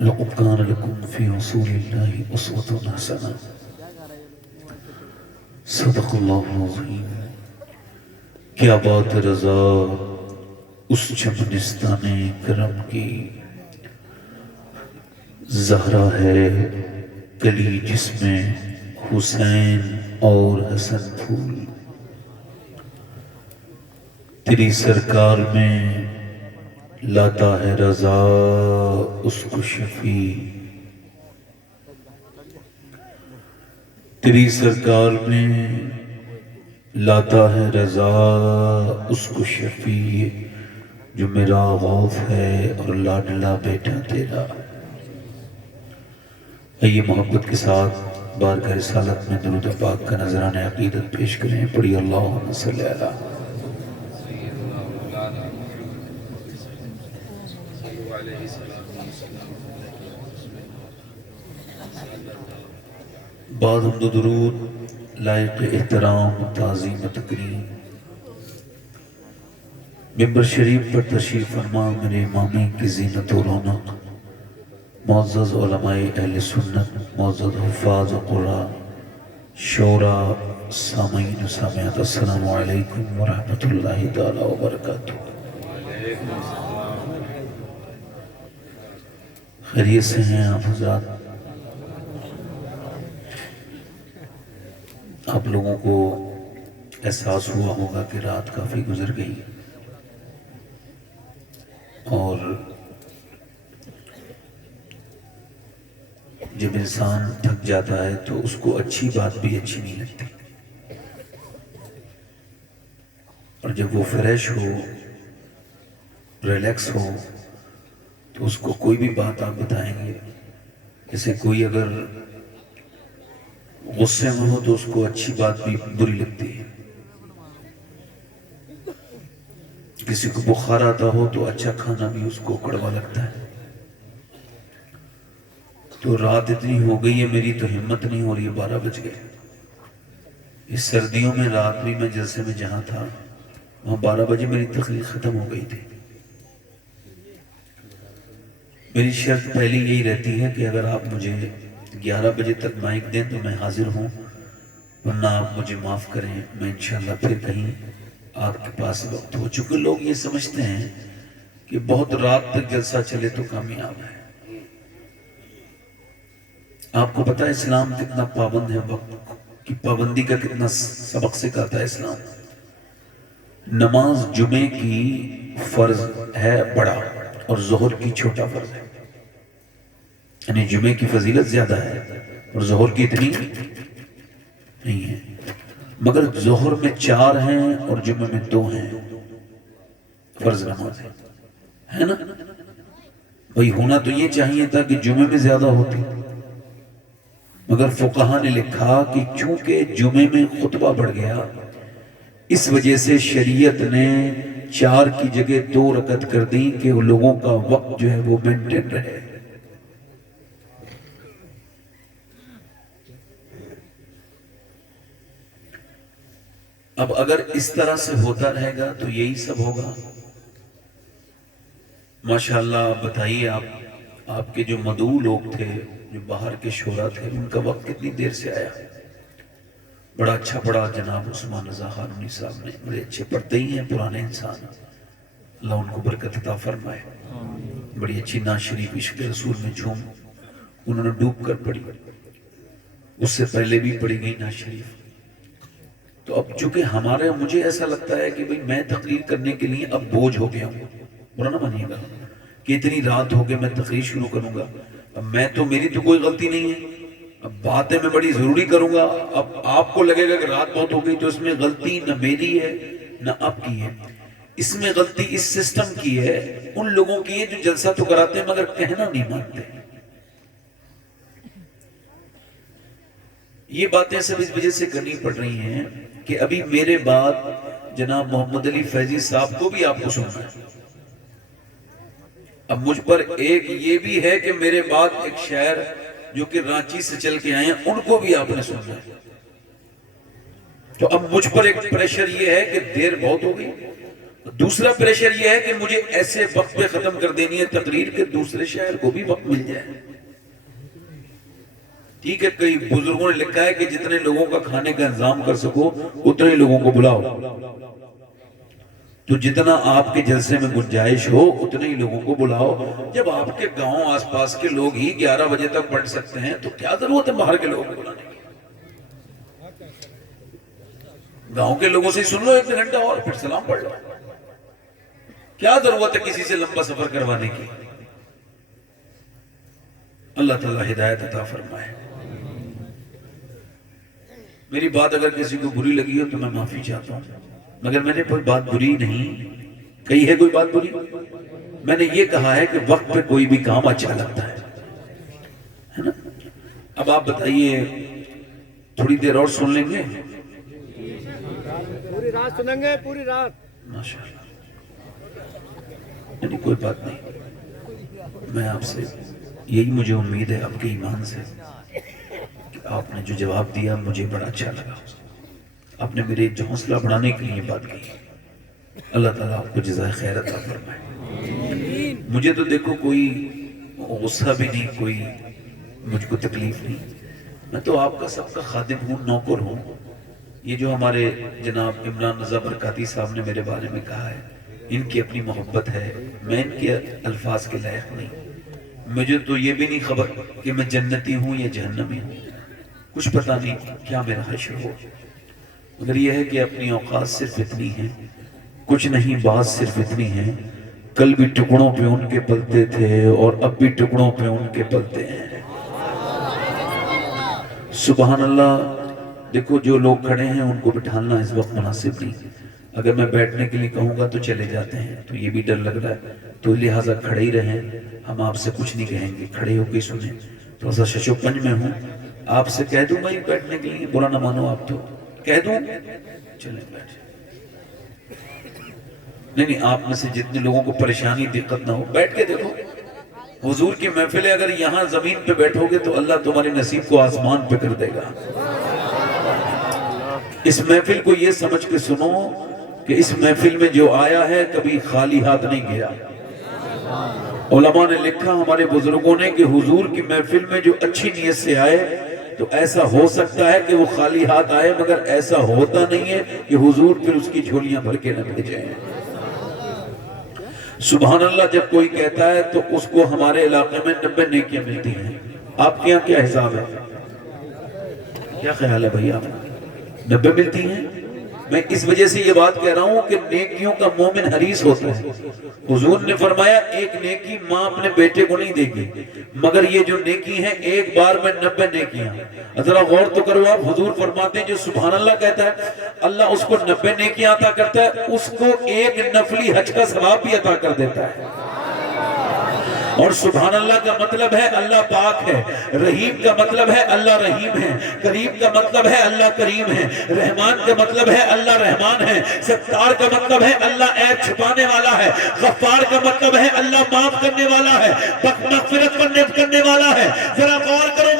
لقد كان لكم في رسول الله أسوة حسنة صدق اللہ العظیم۔ کیا بات رضا اس چمنستان کرم کی، زہرا ہے کلی جس میں حسین اور حسن پھول، تیری سرکار میں لاتا ہے رضا اس کو شفیع، تیری سرکار میں لاتا ہے رضا اس کو شفیع، جو میرا غوث ہے اور لاڈلا بیٹا تیرا۔ آئیے محبت کے ساتھ بارگاہ رسالت میں درود پاک کا نذرانہ عقیدت پیش کریں۔ پڑھی اللہم صلی علی بعد حمد و درود لائق احترام تعظیم و تکریم، ممبر شریف پر تشریف فرما میرے امامی کی زینت و رونق، معزز علماء اہل سنت، معزز حفاظ و قراء، شورا، سامعین و سامعات، السلام علیکم ورحمۃ اللہ تعالی وبرکاتہ۔ خیریت سے ہیں آپ حضرات؟ آپ لوگوں کو احساس ہوا ہوگا کہ رات کافی گزر گئی، اور جب انسان تھک جاتا ہے تو اس کو اچھی بات بھی اچھی نہیں لگتی، اور جب وہ فریش ہو، ریلیکس ہو، تو اس کو کوئی بھی بات آپ بتائیں گے، جیسے کوئی اگر غصے میں ہو تو اس کو اچھی بات بھی بری لگتی ہے، کسی کو بخار آتا ہو تو اچھا کھانا بھی اس کو کڑوا لگتا ہے۔ تو رات اتنی ہو گئی ہے، میری تو ہمت نہیں ہو رہی ہے، 12 بج گئے۔ اس سردیوں میں رات بھی میں جلسے میں جہاں تھا وہاں 12 بجے میری تقریر ختم ہو گئی تھی۔ میری شرط پہلی یہی رہتی ہے کہ اگر آپ مجھے 11 بجے تک مائک دیں تو میں حاضر ہوں، ورنہ آپ مجھے معاف کریں، میں انشاءاللہ پھر کہیں آپ کے پاس وقت ہو۔ چونکہ لوگ یہ سمجھتے ہیں کہ بہت رات تک جلسہ چلے تو کامیاب ہے۔ آپ کو پتا ہے اسلام کتنا پابند ہے، وقت کی پابندی کا کتنا سبق سکھاتا ہے اسلام۔ نماز جمعے کی فرض ہے بڑا اور ظہر کی چھوٹا فرض ہے، یعنی جمعے کی فضیلت زیادہ ہے اور ظہر کی اتنی نہیں ہے، مگر ظہر میں 4 ہیں اور جمعے میں 2 ہیں فرض نماز ہے نا؟ بھئی ہونا تو یہ چاہیے تھا کہ جمعے میں زیادہ ہوتی، مگر فقہا نے لکھا کہ چونکہ جمعے میں خطبہ بڑھ گیا، اس وجہ سے شریعت نے 4 کی جگہ 2 رکعت کر دی کہ وہ لوگوں کا وقت جو ہے وہ مینٹین رہے۔ اب اگر اس طرح سے ہوتا رہے گا تو یہی سب ہوگا۔ ماشاءاللہ بتائیے آپ کے جو مدعو لوگ تھے، جو باہر کے شورا تھے، ان کا وقت کتنی دیر سے آیا؟ بڑا اچھا پڑھا جناب عثمان رضا خانونی صاحب نے، بڑے اچھے پڑھتے ہی ہیں، پرانے انسان، اللہ ان کو برکت عطا فرمائے۔ بڑی اچھی نعت شریف عشق رسول میں جھوم انہوں نے ڈوب کر پڑھی، اس سے پہلے بھی پڑھی گئی نعت شریف۔ تو اب چونکہ مجھے ایسا لگتا ہے کہ میں تقریر کرنے کے لیے اب بوجھ ہو گیا ہوں، برا نہ مانیے گا کہ اتنی رات ہو کے میں تقریر شروع کروں گا، اب میری تو کوئی غلطی نہیں ہے، اب باتیں میں بڑی ضروری کروں گا، اب آپ کو لگے گا کہ رات بہت ہو گئی، تو اس میں غلطی نہ میری ہے نہ آپ کی ہے، اس میں غلطی اس سسٹم کی ہے، ان لوگوں کی ہے جو جلسہ تو کراتے ہیں مگر کہنا نہیں مانتے۔ یہ باتیں سب اس وجہ سے کرنی پڑ رہی ہیں کہ ابھی میرے بعد جناب محمد علی فیضی صاحب کو بھی آپ کو سننا ہے۔ اب مجھ پر ایک یہ بھی ہے کہ میرے بعد ایک شاعر جو کہ رانچی سے چل کے آئے ہیں، ان کو بھی آپ نے سننا ہے۔ تو اب مجھ پر ایک پریشر یہ ہے کہ دیر بہت ہو گئی، دوسرا پریشر یہ ہے کہ مجھے ایسے وقت پہ ختم کر دینی ہے تقریر کہ دوسرے شاعر کو بھی وقت مل جائے. ٹھیک ہے، کئی بزرگوں نے لکھا ہے کہ جتنے لوگوں کا کھانے کا انتظام کر سکو اتنے لوگوں کو بلاؤ. تو جتنا آپ کے جلسے میں گنجائش ہو اتنے ہی لوگوں کو بلاؤ. جب آپ کے گاؤں آس پاس کے لوگ ہی 11 بجے تک پڑھ سکتے ہیں تو کیا ضرورت ہے باہر کے لوگوں کو بلانے کی. گاؤں کے لوگوں سے سن لو 1 گھنٹہ اور پھر سلام پڑھ لو. کیا ضرورت ہے کسی سے لمبا سفر کروانے کی. اللہ تعالیٰ ہدایت عطا فرمائے. میری بات اگر کسی کو بری لگی ہو تو میں معافی چاہتا ہوں، مگر میں نے کوئی بات بری نہیں کہی ہے. کوئی بات بری میں نے یہ کہا ہے کہ وقت پہ کوئی بھی کام اچھا لگتا ہے نا. اب آپ بتائیے تھوڑی دیر اور سن لیں گے؟ پوری رات سنیں گے، پوری رات. ماشاءاللہ. یعنی کوئی بات نہیں، میں آپ سے یہی مجھے امید ہے آپ کے ایمان سے کہ آپ نے جو جواب دیا مجھے بڑا اچھا لگا. آپ نے میرے جو حوصلہ بڑھانے کے لیے بات کی. اللہ تعالیٰ آپ کو جزائے خیر عطا فرمائے. مجھے تو دیکھو کوئی غصہ بھی نہیں، کوئی مجھ کو تکلیف نہیں. میں تو آپ کا سب کا خادم ہوں، نوکر ہوں. یہ جو ہمارے جناب عمران رضا برکاتی صاحب نے میرے بارے میں کہا ہے، ان کی اپنی محبت ہے، میں ان کے الفاظ کے لائق نہیں. مجھے تو یہ بھی نہیں خبر کہ میں جنتی ہوں یا جہنمی ہوں. کچھ پتہ نہیں کیا میرا حشر ہو، مگر یہ ہے کہ اپنی اوقات صرف اتنی ہیں، کچھ نہیں بات صرف اتنی ہیں. کل بھی ٹکڑوں پہ ان کے پلتے تھے اور اب بھی ٹکڑوں پہ ان کے پلتے ہیں. سبحان اللہ. دیکھو جو لوگ کھڑے ہیں ان کو بٹھانا اس وقت مناسب نہیں. اگر میں بیٹھنے کے لیے کہوں گا تو چلے جاتے ہیں، تو یہ بھی ڈر لگ رہا ہے. تو لہٰذا کھڑے ہی رہیں. ہم آپ سے کچھ نہیں کہیں گے، کھڑے ہو کے سنیں. تو ایسا ششو پنج میں ہوں، آپ سے کہہ دوں بھائی بیٹھنے کے لیے، برا نہ مانو آپ تو کہہ دوں چلیں بیٹھ. نہیں آپ میں سے جتنے لوگوں کو پریشانی دقت نہ ہو بیٹھ کے دیکھو. حضور کی محفل ہے، اگر یہاں زمین پہ بیٹھو گے تو اللہ تمہارے نصیب کو آسمان پہ کر دے گا. اس محفل کو یہ سمجھ کے سنو کہ اس محفل میں جو آیا ہے کبھی خالی ہاتھ نہیں گیا. علماء نے لکھا، ہمارے بزرگوں نے، کہ حضور کی محفل میں جو اچھی نیت سے آئے تو ایسا ہو سکتا ہے کہ وہ خالی ہاتھ آئے، مگر ایسا ہوتا نہیں ہے کہ حضور پھر اس کی جھولیاں بھر کے نہ بھیجیں. سبحان اللہ. جب کوئی کہتا ہے تو اس کو ہمارے علاقے میں 90 نیکیاں ملتی ہیں. آپ کے یہاں کیا حساب ہے؟ کیا خیال ہے بھائی آپ؟ 90 ملتی ہیں. میں اس وجہ سے یہ بات کہہ رہا ہوں کہ نیکیوں کا مومن حریص ہوتا ہے. حضور نے فرمایا ایک نیکی ماں اپنے بیٹے کو نہیں دے گی، مگر یہ جو نیکی ہے ایک بار میں 90 نیکیاں. ذرا غور تو کرو آپ. حضور فرماتے ہیں جو سبحان اللہ کہتا ہے اللہ اس کو 90 نیکیاں عطا کرتا ہے، اس کو ایک نفلی حج کا ثواب بھی عطا کر دیتا ہے. اور سبحان اللہ کا مطلب ہے اللہ پاک ہے، رحیم کا مطلب ہے اللہ رحیم ہے، کریم کا مطلب ہے اللہ کریم ہے، رحمان کا مطلب ہے اللہ رحمان ہے، ستار کا مطلب ہے اللہ عیب چھپانے والا ہے، غفار کا مطلب ہے اللہ معاف کرنے والا ہے، مغفرت کرنے والا ہے. ذرا غور کرو.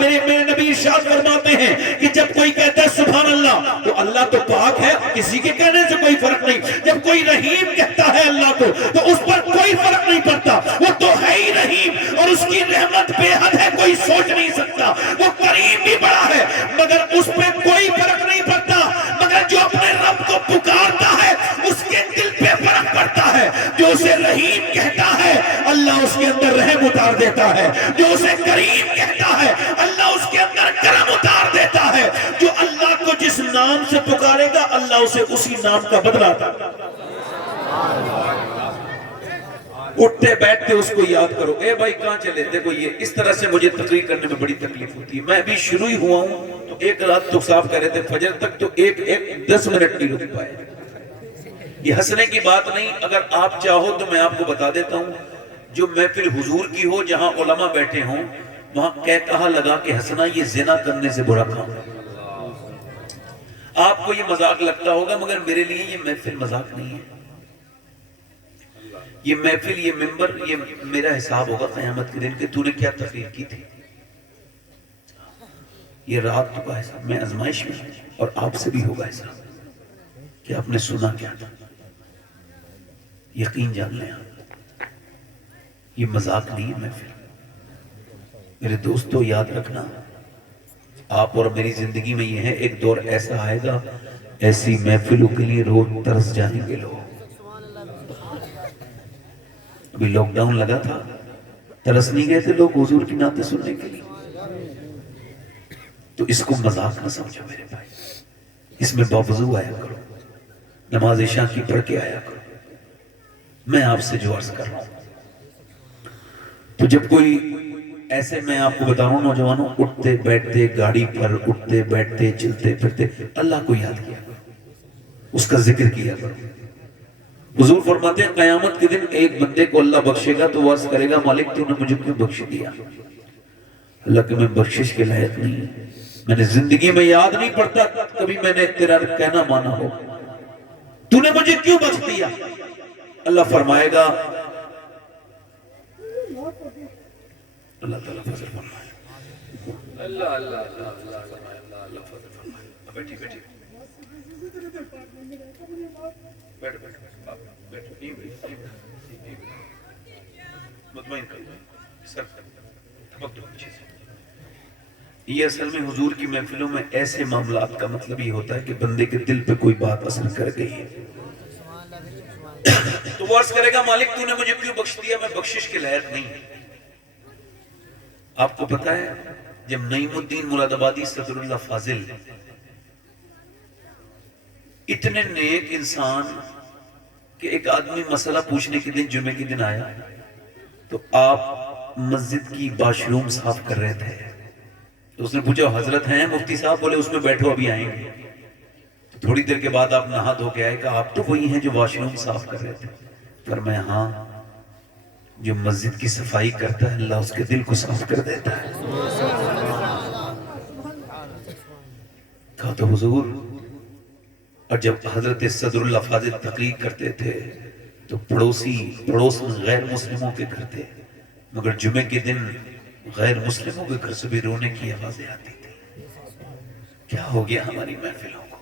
میرے نبی ارشاد فرماتے ہیں کہ جب کوئی کہتا ہے سبحان اللہ تو اللہ تو پاک ہے، کسی کے کہنے سے کوئی فرق نہیں. جب کوئی رحیم کہتا ہے اللہ کو تو اس پر کوئی فرق نہیں پڑتا، وہ تو ہے ہی رحیم اور اس کی رحمت بے حد ہے، کوئی سوچ نہیں سکتا. وہ کریم بھی بڑا ہے مگر اس پہ کوئی فرق نہیں پڑتا. مگر جو اپنے رب کو پکارتا ہے اس کے دل پہ فرق پڑتا ہے. جو اسے رحیم کہتا ہے اللہ اس کے اندر رحم اتار دیتا ہے. جو اسے کریم کہتا ہے اللہ اس کے اندر کرم اتار دیتا ہے. جو اللہ کو جس نام سے پکارے گا اللہ اسے اسی نام کا بدلہ عطا کرے. اٹھتے بیٹھتے اس کو یاد کرو. اے بھائی کہاں چلے؟ دیکھو یہ اس طرح سے مجھے تقریر کرنے میں بڑی تکلیف ہوتی ہے. میں ابھی شروع ہی ہوا ہوں تو ایک رات تو صاف کہہ رہے تھے فجر تک تو ایک 10 منٹ نہیں رک پائے. یہ ہنسنے کی بات نہیں. اگر آپ چاہو تو میں آپ کو بتا دیتا ہوں جو محفل حضور کی ہو جہاں علماء بیٹھے ہوں وہاں کہا لگا کہ ہنسنا یہ زنا کرنے سے برا کام ہے. آپ کو یہ مذاق لگتا ہوگا مگر میرے لیے یہ محفل مذاق نہیں ہے. یہ محفل، یہ منبر، یہ میرا حساب ہوگا قیامت کے دن کہ تو نے کیا تقریر کی تھی. یہ رات کا حساب میں آزمائش میں اور آپ سے بھی ہوگا حساب کہ آپ نے سنا کیا تھا. یقین جان لیں آپ، یہ مذاق نہیں ہے محفل۔ میرے دوستو یاد رکھنا، آپ اور میری زندگی میں یہ ہے، ایک دور ایسا آئے گا ایسی محفلوں کے لیے روز ترس جائیں گے لوگ۔ ابھی لاک ڈاؤن لگا تھا، ترس نہیں گئے تھے لوگ حضور کی نعتیں سننے کے لیے؟ تو اس کو مذاق نہ سمجھو میرے بھائی، اس میں باوضو آیا کرو، نماز عشاء کی پڑھ کے آیا کرو۔ میں آپ سے جو عرض کر رہا ہوں، تو جب کوئی ایسے، میں آپ کو بتا رہا ہوں نوجوانوں، اٹھتے بیٹھتے گاڑی پر، اٹھتے بیٹھتے چلتے پھرتے اللہ کو یاد کیا کرو، اس کا ذکر کیا کرو۔ حضور فرماتے ہیں قیامت کے دن ایک بندے کو اللہ بخشے گا تو وہ عرض کرے گا مالک تو نے مجھے کیوں بخش دیا؟ اللہ کہ میں بخشش کے لائق نہیں، میں نے زندگی میں یاد نہیں پڑتا کبھی میں نے تیرا کہنا مانا ہو، تو نے مجھے کیوں بخش دیا؟ اللہ فرمائے گا، اللہ تعالیٰ فضل فرمائے، اللہ اللہ اللہ اللہ اللہ فضل فرمائے۔ بیٹھی بیٹھی بیٹھ بیٹھ بیٹھ، مطمئن کر سر تھپک دو اچھے سے۔ یہ اصل میں حضور کی محفلوں میں ایسے معاملات کا مطلب یہ ہوتا ہے کہ بندے کے دل پہ کوئی بات اثر کر گئی ہے، تو وہ عرض کرے گا مالک تو نے مجھے کیوں بخش دیا؟ میں بخشش کے لائق نہیں۔ آپ کو پتا ہے جب نعیم الدین مراد آبادی صدر اللہ فاضل، اتنے نیک انسان کہ ایک آدمی مسئلہ پوچھنے کے دن جمعے کے دن آیا تو آپ مسجد کی واش روم صاف کر رہے تھے، تو اس نے پوچھا حضرت ہیں مفتی صاحب؟ بولے اس میں بیٹھو ابھی آئیں گے۔ تھوڑی دیر کے بعد آپ نہا دھو کے آئے، کہا آپ تو وہی ہیں جو واش روم صاف کر رہے تھے؟ فرمایا ہاں، جو مسجد کی صفائی کرتا ہے اللہ اس کے دل کو صاف کر دیتا ہے۔ کہا تو حضور، اور جب حضرت صدر اللہ فاضل تقریر کرتے تھے تو پڑوس میں غیر مسلموں کے گھر تھے، مگر جمعے کے دن غیر مسلموں کے گھر سے بھی رونے کی آوازیں آتی تھی۔ کیا ہو گیا ہماری محفلوں کو؟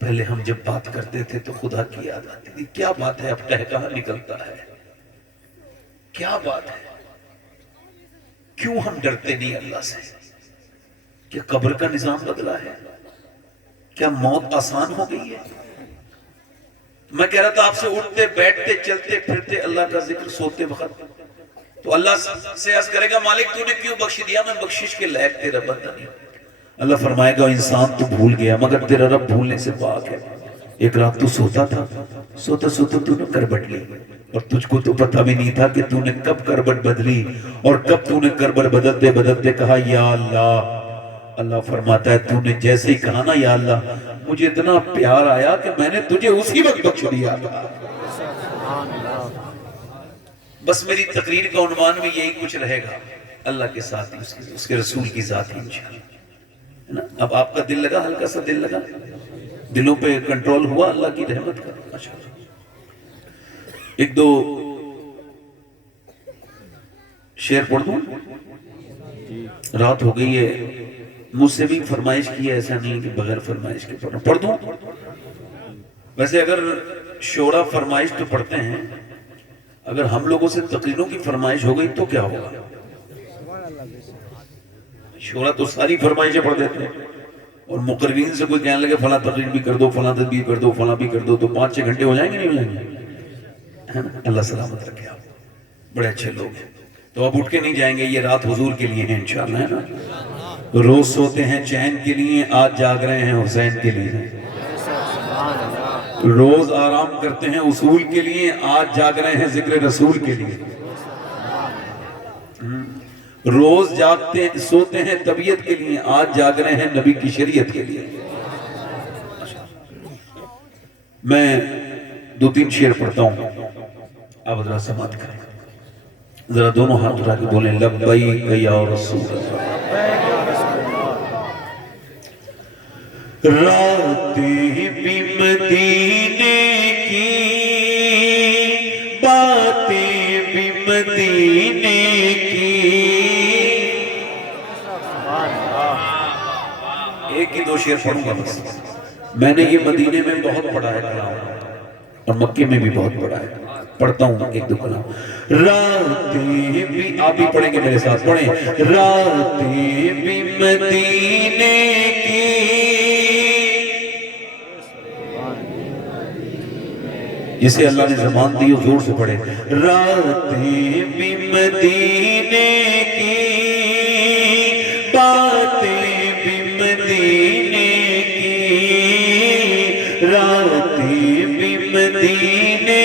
پہلے ہم جب بات کرتے تھے تو خدا کی یاد آتی تھی، کیا بات ہے اب کہاں نکلتا ہے، کیا بات ہے؟ کیوں ہم ڈرتے نہیں اللہ سے؟ کیا قبر کا نظام بدلا ہے؟ کیا موت آسان ہو گئی ہے؟ میں کہہ رہا تھا آپ سے، اٹھتے بیٹھتے چلتے پھرتے اللہ کا ذکر، سوتے وقت، تو اللہ سے عرض کرے گا مالک تو نے کیوں بخش دیا؟ میں بخشش کے لائق تیرا بندہ نہیں۔ اللہ فرمائے گا انسان تو بھول گیا مگر تیرا رب بھولنے سے پاک ہے۔ ایک رات تو سوتا تھا، سوتا سوتا تو نے کربٹ لی، اور تجھ کو تو پتہ بھی نہیں تھا کہ تو نے کب کربٹ بدلی اور کب تو نے کربٹ بدلتے بدلتے کہا یا اللہ۔ اللہ فرماتا ہے تو نے جیسے ہی کہا نا یا اللہ، مجھے اتنا پیار آیا کہ میں نے تجھے اسی وقت بخش دیا تھا۔ بس میری تقریر کا عنوان بھی یہی کچھ رہے گا، اللہ کے ساتھ ہی اس کے رسول کی ذات ہی انشاءاللہ۔ اب آپ کا دل لگا، ہلکا سا دل لگا، دلوں پہ کنٹرول ہوا اللہ کی رحمت کا ماشاءاللہ۔ ایک دو شعر پڑھ دوں؟ رات ہو گئی ہے، مجھ سے بھی فرمائش کی ہے، ایسا نہیں کہ بغیر فرمائش کے پڑھ دوں؟ ویسے اگر شورا فرمائش تو پڑھتے ہیں، اگر ہم لوگوں سے تقریروں کی فرمائش ہو گئی تو کیا ہوگا؟ شورا تو ساری فرمائشیں پڑھ دیتے ہیں، اور مقربین سے کوئی کہنے لگے فلاں تقریر بھی کر دو، فلاں تدبیر کر دو، فلاں بھی کر دو، تو 5-6 گھنٹے ہو جائیں گے نہیں ہو جائیں گے؟ اللہ سلامت رکھے، آپ بڑے اچھے لوگ ہیں، تو اب اٹھ کے نہیں جائیں گے، یہ رات حضور کے لیے ہے انشاءاللہ، ہے نا؟ روز سوتے ہیں چین کے لیے، آج جاگ رہے ہیں حسین کے لیے، روز آرام کرتے ہیں اصول کے لیے، آج جاگ رہے ہیں ذکر رسول کے لیے، روز جاگتے سوتے ہیں طبیعت کے لیے، آج جاگ رہے ہیں نبی کی شریعت کے لیے۔ میں 2-3 شعر پڑھتا ہوں، آپ ذرا سماعت کریں، ذرا دونوں ہاتھ اٹھا کے بولیں لبیک یا رسول اللہ۔ راتیں بھی مدینے کی، باتیں بھی مدینے کی، ایک ہی 2 شعر پڑھوں گا بس، میں نے یہ مدینے میں بہت پڑھا ہے کلام، اور مکے میں بھی بہت پڑھا ہے. پڑھتا ہوں ایک دو کلام. راتیں بھی، آپ بھی پڑھیں گے میرے ساتھ، پڑھیں. راتیں بھی مدینے کی، جسے اللہ نے زبان دی ہو زور سے پڑھے. راتیں بھی مدینے کی، باتیں بھی مدینے کی، راتیں بھی مدینے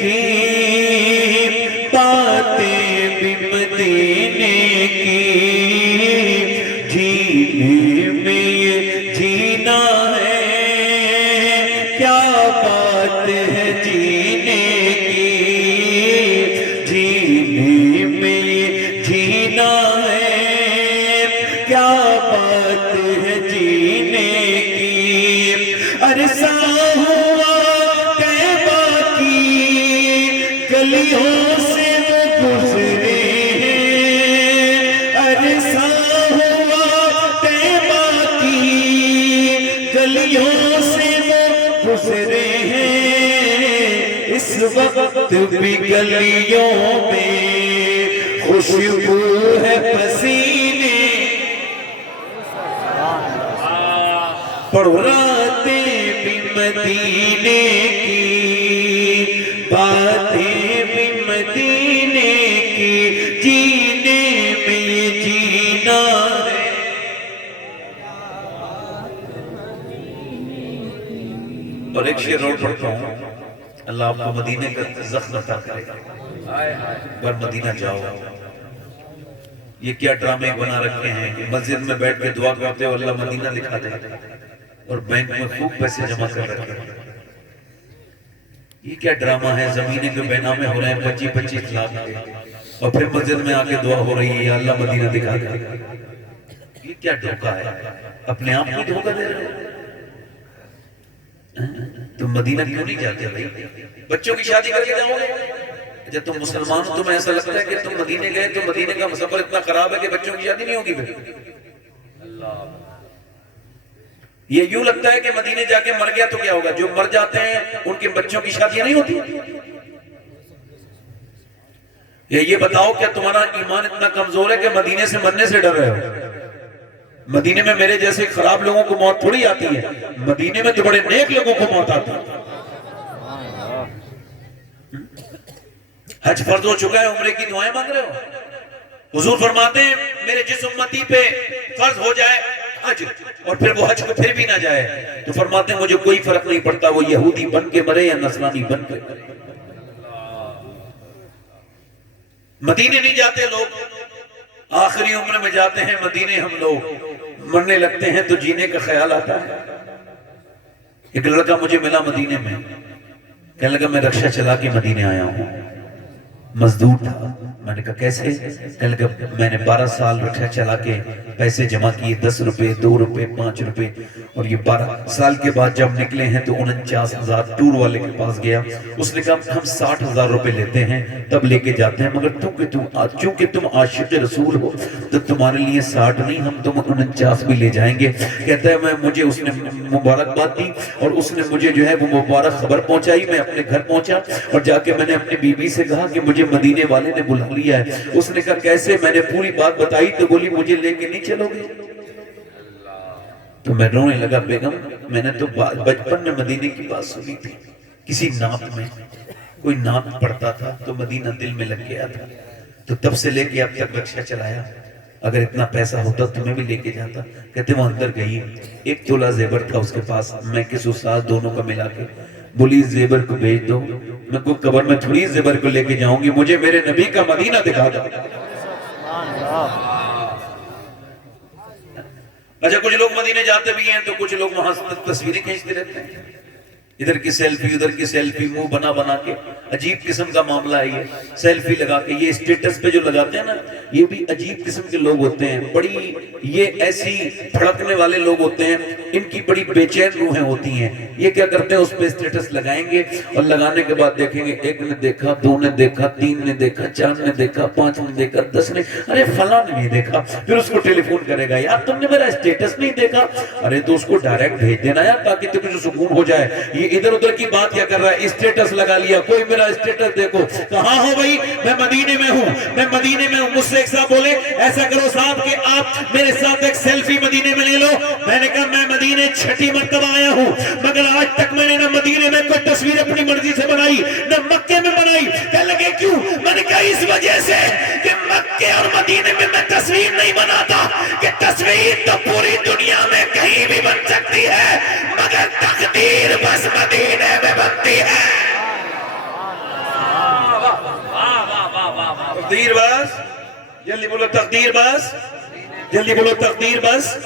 کی، باتیں بھی مدینے کی. جینے میں یہ جینا ہے، کیا بات ہے جینے کی. جینے میں یہ جینا ہے، کیا بات ہے جینے کی. عرصہ ہوا طیبہ کی گلیوں سے وہ گزرے ہیں. عرصہ ہوا طیبہ کی گلیوں سے وہ گزرے ہیں. اس وقت بھی گلیوں میں خوشبو ہے پسینے. پڑھو. راتیں بھی مدینے کی، باتیں بھی مدینے کی، جینے میں یہ جینا ہے. اور ایک شعر اور پڑھتا ہوں. اللہ آپ کو مدینے کا زخم عطا کرے گا. پر مدینہ جاؤ. یہ کیا ڈرامے بنا رکھے ہیں کہ مسجد میں بیٹھ کے دعا کرتے ہو اللہ مدینہ لکھا دے، اور بینک میں خوب پیسے جمع کر رکھے ہیں. یہ کیا ڈرامہ ہے؟ زمینیں کے بے نامے ہو رہے ہیں 25-25 لاکھ کے، اور پھر مسجد میں آ کے دعا ہو رہی ہے یا اللہ مدینہ دکھا دے. یہ کیا دھوکہ ہے؟ اپنے آپ کو دھوکہ دے رہے ہو. تم مدینہ کیوں نہیں جاتے بھائی؟ بچوں کی شادی کر کے جاؤ گے؟ جب تم مسلمان ہو تمہیں ایسا لگتا ہے کہ تم مدینے گئے تو مدینے کا سفر اتنا خراب ہے کہ بچوں کی شادی نہیں ہوگی پھر. یہ یوں لگتا ہے کہ مدینے جا کے مر گیا تو کیا ہوگا؟ جو مر جاتے ہیں ان کے بچوں کی شادیاں نہیں ہوتی. یہ بتاؤ کیا تمہارا ایمان اتنا کمزور ہے کہ مدینے سے مرنے سے ڈر رہے ہو؟ مدینے میں میرے جیسے خراب لوگوں کو موت تھوڑی آتی ہے، مدینے میں تو بڑے نیک لوگوں کو موت آتی ہے. حج فرض ہو چکا ہے، عمرے کی دعائیں مانگ رہے ہو. حضور فرماتے ہیں میرے جس امتی پہ فرض ہو جائے حج اور پھر وہ حج کو پھر بھی نہ جائے تو فرماتے ہیں مجھے کوئی فرق نہیں پڑتا وہ یہودی بن کے مرے یا نصرانی بن کے مرے. مدینے نہیں جاتے لوگ، آخری عمر میں جاتے ہیں مدینے. ہم لوگ مرنے لگتے ہیں تو جینے کا خیال آتا ہے. ایک لڑکا مجھے ملا مدینے میں، کہنے لگا میں رکشہ چلا کے مدینے آیا ہوں. مزدور تھا. میں نے کہا کیسے؟ کہنے لگا میں نے 12 سال رکشہ چلا کے پیسے جمع کیے، 10 روپے 2 روپے 5 روپے، اور یہ 12 سال کے بعد جب نکلے ہیں تو 49,000 ٹور والے کے پاس گیا. اس نے کہا ہم 60,000 روپے لیتے ہیں تب لے کے جاتے ہیں، مگر چونکہ تم عاشق رسول ہو تو تمہارے لیے 60 نہیں، ہم تم 49 بھی لے جائیں گے. کہتا ہے مجھے اس نے مبارکباد دی اور اس نے مجھے جو ہے وہ مبارک خبر پہنچائی. میں اپنے گھر پہنچا اور جا کے میں نے اپنی بیوی سے کہا کہ مجھے مدینے والے نے بلا لیا ہے. اس نے کہا کیسے؟ میں نے پوری بات بتائی تو بولی مجھے لے کے نہیں چلو گے؟ تو میں رونے لگا. بیگم میں نے تو بچپن میں مدینے کی بات سنی تھی، کسی نعت میں کوئی نعت پڑھتا تھا تو مدینہ دل میں لگ گیا تھا، تو تب سے لے کے اب تک رکشہ چلایا. اگر اتنا پیسہ ہوتا تمہیں بھی لے کے جاتا. کہتے وہ اندر گئی، 1 تولہ زیور تھا اس کے پاس، میں کس استاد دونوں کا ملا کے بولی زیور کو بھیج دو، میں کو قبر میں تھوڑی زیور کو لے کے جاؤں گی، مجھے میرے نبی کا مدینہ دکھا دو. اچھا کچھ لوگ مدینے جاتے بھی ہیں تو کچھ لوگ وہاں تصویریں کھینچتے رہتے ہیں، ادھر کی سیلفی ادھر کی سیلفی، منہ بنا بنا کے. عجیب قسم کا معاملہ ہے یہ سیلفی لگا کے. یہ اسٹیٹس پہ جو لگاتے ہیں نا یہ بھی عجیب قسم کے لوگ ہوتے ہیں، بڑی یہ ایسی بھڑکنے والے لوگ ہوتے ہیں، ان کی بڑی بے چین روحیں ہوتی ہیں. یہ کیا کرتے ہیں اس پہ اسٹیٹس لگائیں گے اور لگانے کے بعد دیکھیں گے 1 نے دیکھا، 2 نے دیکھا، 3 نے دیکھا، 4 نے دیکھا، 5 نے دیکھا، 10 نے، ارے فلاں نے نہیں دیکھا. پھر اس کو ٹیلی فون کرے گا یار تم نے میرا اسٹیٹس نہیں دیکھا. ارے تو اس کو ڈائریکٹ بھیج دینا یار تاکہ تجھے سکون ہو جائے. یہ ادھر ادھر کی بات کیا کر رہا ہے؟ اسٹیٹس لگا لیا، کوئی میرا اسٹیٹس دیکھو، کہاں ہو بھائی؟ میں مدینے میں ہوں، میں مدینے میں ہوں۔ مجھ سے ایک صاحب بولے ایسا کرو صاحب کہ آپ میرے ساتھ ایک سیلفی مدینے میں لے لو۔ میں نے کہا میں مدینے 6 مرتبہ آیا ہوں، مگر آج تک میں نے نہ مدینے میں کوئی تصویر اپنی مرضی سے بنائی نہ مکے میں بنائی۔ کہنے لگے کیوں؟ میں نے کہا اس وجہ سے کہ مکے اور مدینے میں تصویر نہیں بناتا، کہ تصویر تو پوری دنیا میں کہیں بھی بن سکتی ہے، مگر تقدیر بس مدینے میں بنتی ہے۔ تقدیر بس، جلدی بولو تقدیر بس، جلدی بولو تقدیر بس،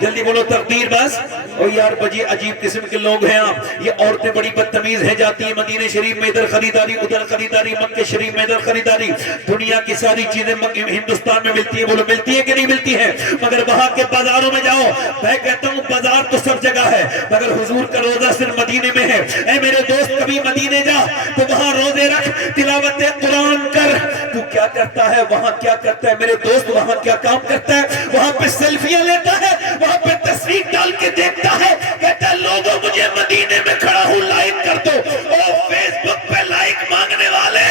جلدی بولو تقدیر بس۔ اور یار بجی عجیب قسم کے لوگ ہیں آپ، یہ عورتیں بڑی بدتمیز ہیں، جاتی ہیں مدینہ شریف میں ادھر خریداری ادھر خریداری، مکہ شریف میں ادھر خریداری، دنیا کی ساری چیزیں ہندوستان میں ملتی ہیں، بولو ملتی ہیں کہ نہیں ملتی ہیں؟ مگر وہاں کے بازاروں میں جاؤ، میں کہتا ہوں بازار تو سب جگہ ہے، مگر حضور کا روزہ صرف مدینے میں ہے۔ اے میرے دوست کبھی مدینے جا تو وہاں روزے رکھ، تلاوت قرآن کر۔ تو کیا کرتا ہے وہاں؟ کیا کرتا ہے میرے دوست وہاں؟ کیا کام کرتا ہے وہاں؟ پہ سیلفیاں لیتا ہے، وہاں پہ تصویر ڈال کے دیکھتا ہے، کہتا ہے لوگوں مجھے مدینے میں کھڑا ہوں لائک کر دو۔ او فیس بک پہ لائک مانگنے والے،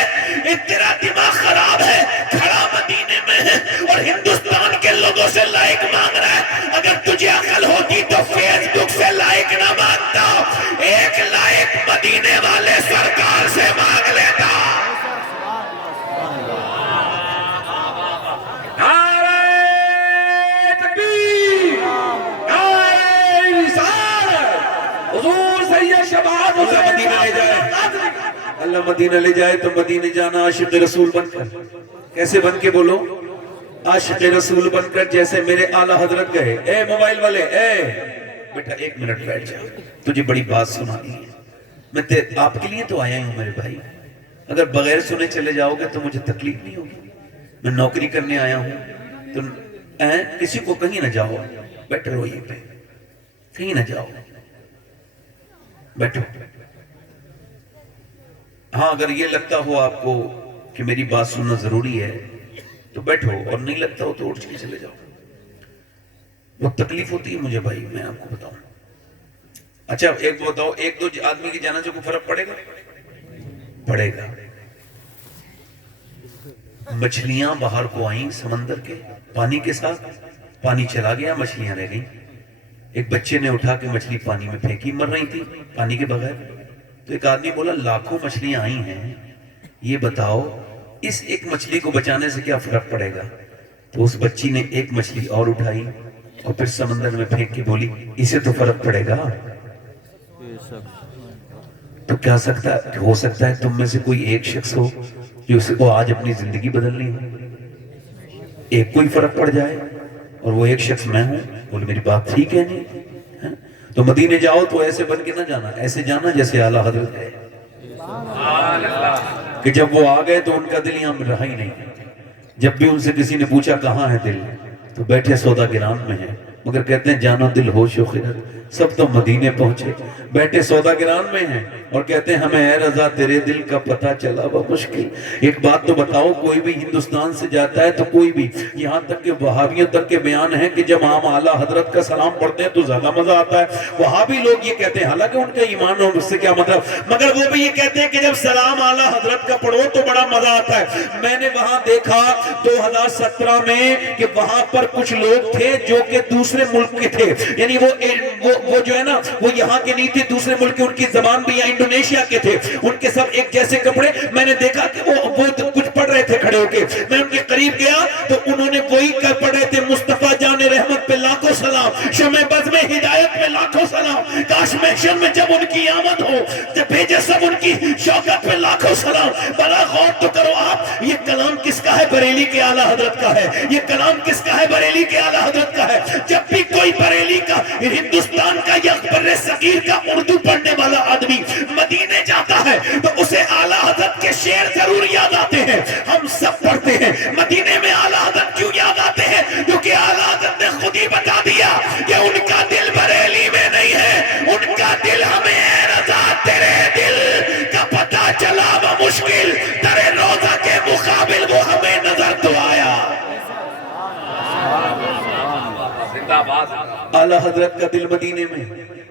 تیرا دماغ خراب ہے، کھڑا مدینے میں ہے اور ہندوستان کے لوگوں سے لائک مانگ رہا ہے۔ اگر تجھے عقل ہوتی تو فیس بک سے لائک نہ مانگتا، ایک لائک مدینے والے سرکار سے مانگ لیتا۔ اللہ مدینہ لے جائے تو مدینہ جانا عاشق رسول بن کر۔ کیسے بن کے بولو؟ عاشق رسول بن کر، جیسے میرے اعلیٰ حضرت گئے۔ اے موبائل والے، اے بیٹا 1 منٹ بیٹھ جا، تجھے بڑی بات سنانی ہے۔ میں آپ کے لیے تو آیا ہوں میرے بھائی، اگر بغیر سنے چلے جاؤ گے تو مجھے تکلیف نہیں ہوگی۔ میں نوکری کرنے آیا ہوں، تو کسی کو کہیں نہ جاؤ، بیٹھ رہو یہ پہ، کہیں نہ جاؤ، بیٹھو۔ ہاں اگر یہ لگتا ہو آپ کو کہ میری بات سننا ضروری ہے تو بیٹھو، اور نہیں لگتا ہو تو اٹھ کے چلے جاؤ۔ بہت تکلیف ہوتی ہے مجھے بھائی، میں آپ کو بتاؤں۔ اچھا ایک بتاؤ، 1-2 آدمی کی جانا سے کوئی فرق پڑے گا؟ پڑے گا۔ مچھلیاں باہر کو آئیں سمندر کے پانی کے ساتھ، پانی چلا گیا، مچھلیاں رہ گئیں۔ ایک بچے نے اٹھا کے مچھلی پانی میں پھینکی، مر رہی تھی پانی کے بغیر۔ تو ایک آدمی بولا لاکھوں مچھلیاں آئی ہیں، یہ بتاؤ اس ایک مچھلی کو بچانے سے کیا فرق پڑے گا؟ تو اس بچی نے ایک مچھلی اور اٹھائی اور پھر سمندر میں پھینک کے بولی اسے تو فرق پڑے گا۔ تو کیا ہو سکتا ہے تم میں سے کوئی ایک شخص ہو جو اس کو آج اپنی زندگی بدلنی ہو، ایک کوئی فرق پڑ جائے، اور وہ ایک شخص میں ہوں۔ بولے میری بات ٹھیک ہے نہیں؟ تو مدینے جاؤ تو ایسے بن کے نہ جانا، ایسے جانا جیسے اعلیٰ حضرت ہے، کہ جب وہ آ گئے تو ان کا دل یہاں میں رہا ہی نہیں۔ جب بھی ان سے کسی نے پوچھا کہاں ہے دل، تو بیٹھے سودا گرام میں ہیں، مگر کہتے ہیں جانو دل ہوش و خرد، سب تو مدینے پہنچے، بیٹھے سودا گرام میں ہیں اور کہتے ہیں ہمیں اے رضا تیرے دل کا پتہ چلا وہ مشکل۔ ایک بات تو بتاؤ، کوئی بھی ہندوستان سے جاتا ہے تو کوئی بھی، یہاں تک کہ وہابیوں تک کے بیان ہیں کہ جب ہم اعلیٰ حضرت کا سلام پڑھتے ہیں تو زیادہ مزہ آتا ہے۔ وہابی لوگ یہ کہتے ہیں، حالانکہ ان کا ایمان ہو اس سے کیا مطلب، مگر وہ بھی یہ کہتے ہیں کہ جب سلام اعلیٰ حضرت کا پڑھو تو بڑا مزہ آتا ہے۔ میں نے وہاں دیکھا 2017 میں کہ وہاں پر کچھ لوگ تھے جو کہ دوسرے ملک کے تھے، یعنی وہ جو ہے نا وہ یہاں کے نہیں تھے، دوسرے ملک کے، ان کی زبان بھی یا انڈونیشیا کے تھے، ان کے سب ایک جیسے کپڑے۔ میں نے دیکھا کہ وہ کچھ پڑھ رہے تھے کھڑے ہو کے، میں ان کے قریب گیا تو انہوں نے وہی پڑھ رہے تھے، مصطفیٰ جان رحمت پہ لاکھوں سلام، شمع بزم ہدایت پہ لاکھوں سلام، کاش محشر میں جب ان کی آمد ہو جب بھیجے سب ان کی شوکت پہ لاکھوں سلام۔ بڑا غور تو کرو آپ، یہ کلام کس کا ہے؟ بریلی کے اعلیٰ حضرت کا ہے۔ یہ کلام کس کا ہے؟ بریلی کے اعلیٰ حضرت کا ہے۔ جب بھی کوئی بریلی کا، ہندوستان کا یا بر صغیر کا اردو پڑھنے والا آدمی مدینے جاتا ہے تو اسے اعلیٰ حضرت کے شعر ضرور یاد آتے ہیں۔ ہم سب پڑھتے ہیں مدینے میں اعلیٰ حضرت کیوں یاد آتے ہیں؟ کیونکہ اعلیٰ حضرت نے خود ہی بتا دیا کہ ان کا دل بریلی میں نہیں ہے، ان کا دل ہمیں ہے رضا تیرے دل کا پتہ چلا وہ مشکل، تیرے روزہ کے مقابل وہ ہمیں نظر تو آیا۔ اعلیٰ حضرت کا دل مدینے میں،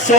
100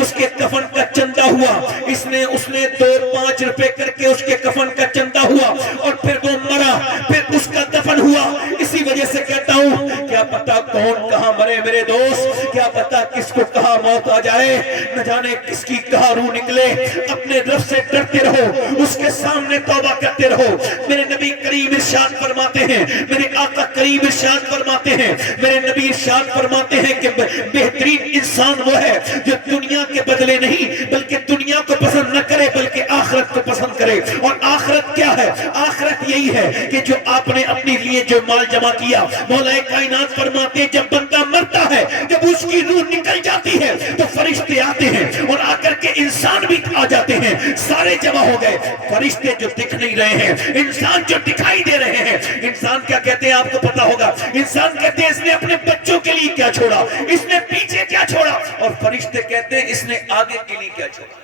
اس کے کفن کا چندہ ہوا، اس نے 2-5 روپے کر کے اس کے کفن کا چندہ ہوا، اور پھر وہ مرا، پھر اس کا دفن ہوا۔ اسی وجہ سے کہتا ہوں کیا پتا کون کہاں مرے میرے دوست، کیا پتا کس کو کہاں موت آ جائے، نہ جانے کس کی کہاں روح نکلے۔ اپنے رب سے ڈرتے رہو، اس کے سامنے توبہ کرتے رہو۔ میرے نبی کریم ارشاد فرماتے ہیں، میرے آقا کریم ارشاد فرماتے ہیں، میرے نبی ارشاد فرماتے ہیں کہ بہترین انسان وہ ہے جو دنیا کے بدلے نہیں بلکہ دنیا کو پسند نہ کرے بلکہ آخرت کو پسند کرے۔ اور آخرت کیا ہے؟ آخرت یہی ہے کہ جو آپ نے اپنے لیے جو مال جمع کیا، مولا کائنات فرماتے ہیں جب بندہ مرتا ہے، جب اس کی روح نکل جاتی ہے تو فرشتے آتے ہیں اور آ کر کے انسان بھی آ جاتے ہیں، سارے جمع ہو گئے۔ فرشتے جو دکھ نہیں رہے ہیں، انسان جو دکھائی دے رہے ہیں۔ انسان کیا کہتے ہیں آپ کو پتا ہوگا؟ انسان کہتے ہیں اس نے اپنے بچوں کے لیے کیا چھوڑا، اس نے پیچھے کیا چھوڑا، اور فرشتے کہتے ہیں اس نے آگے کے لیے کیا چھوڑا،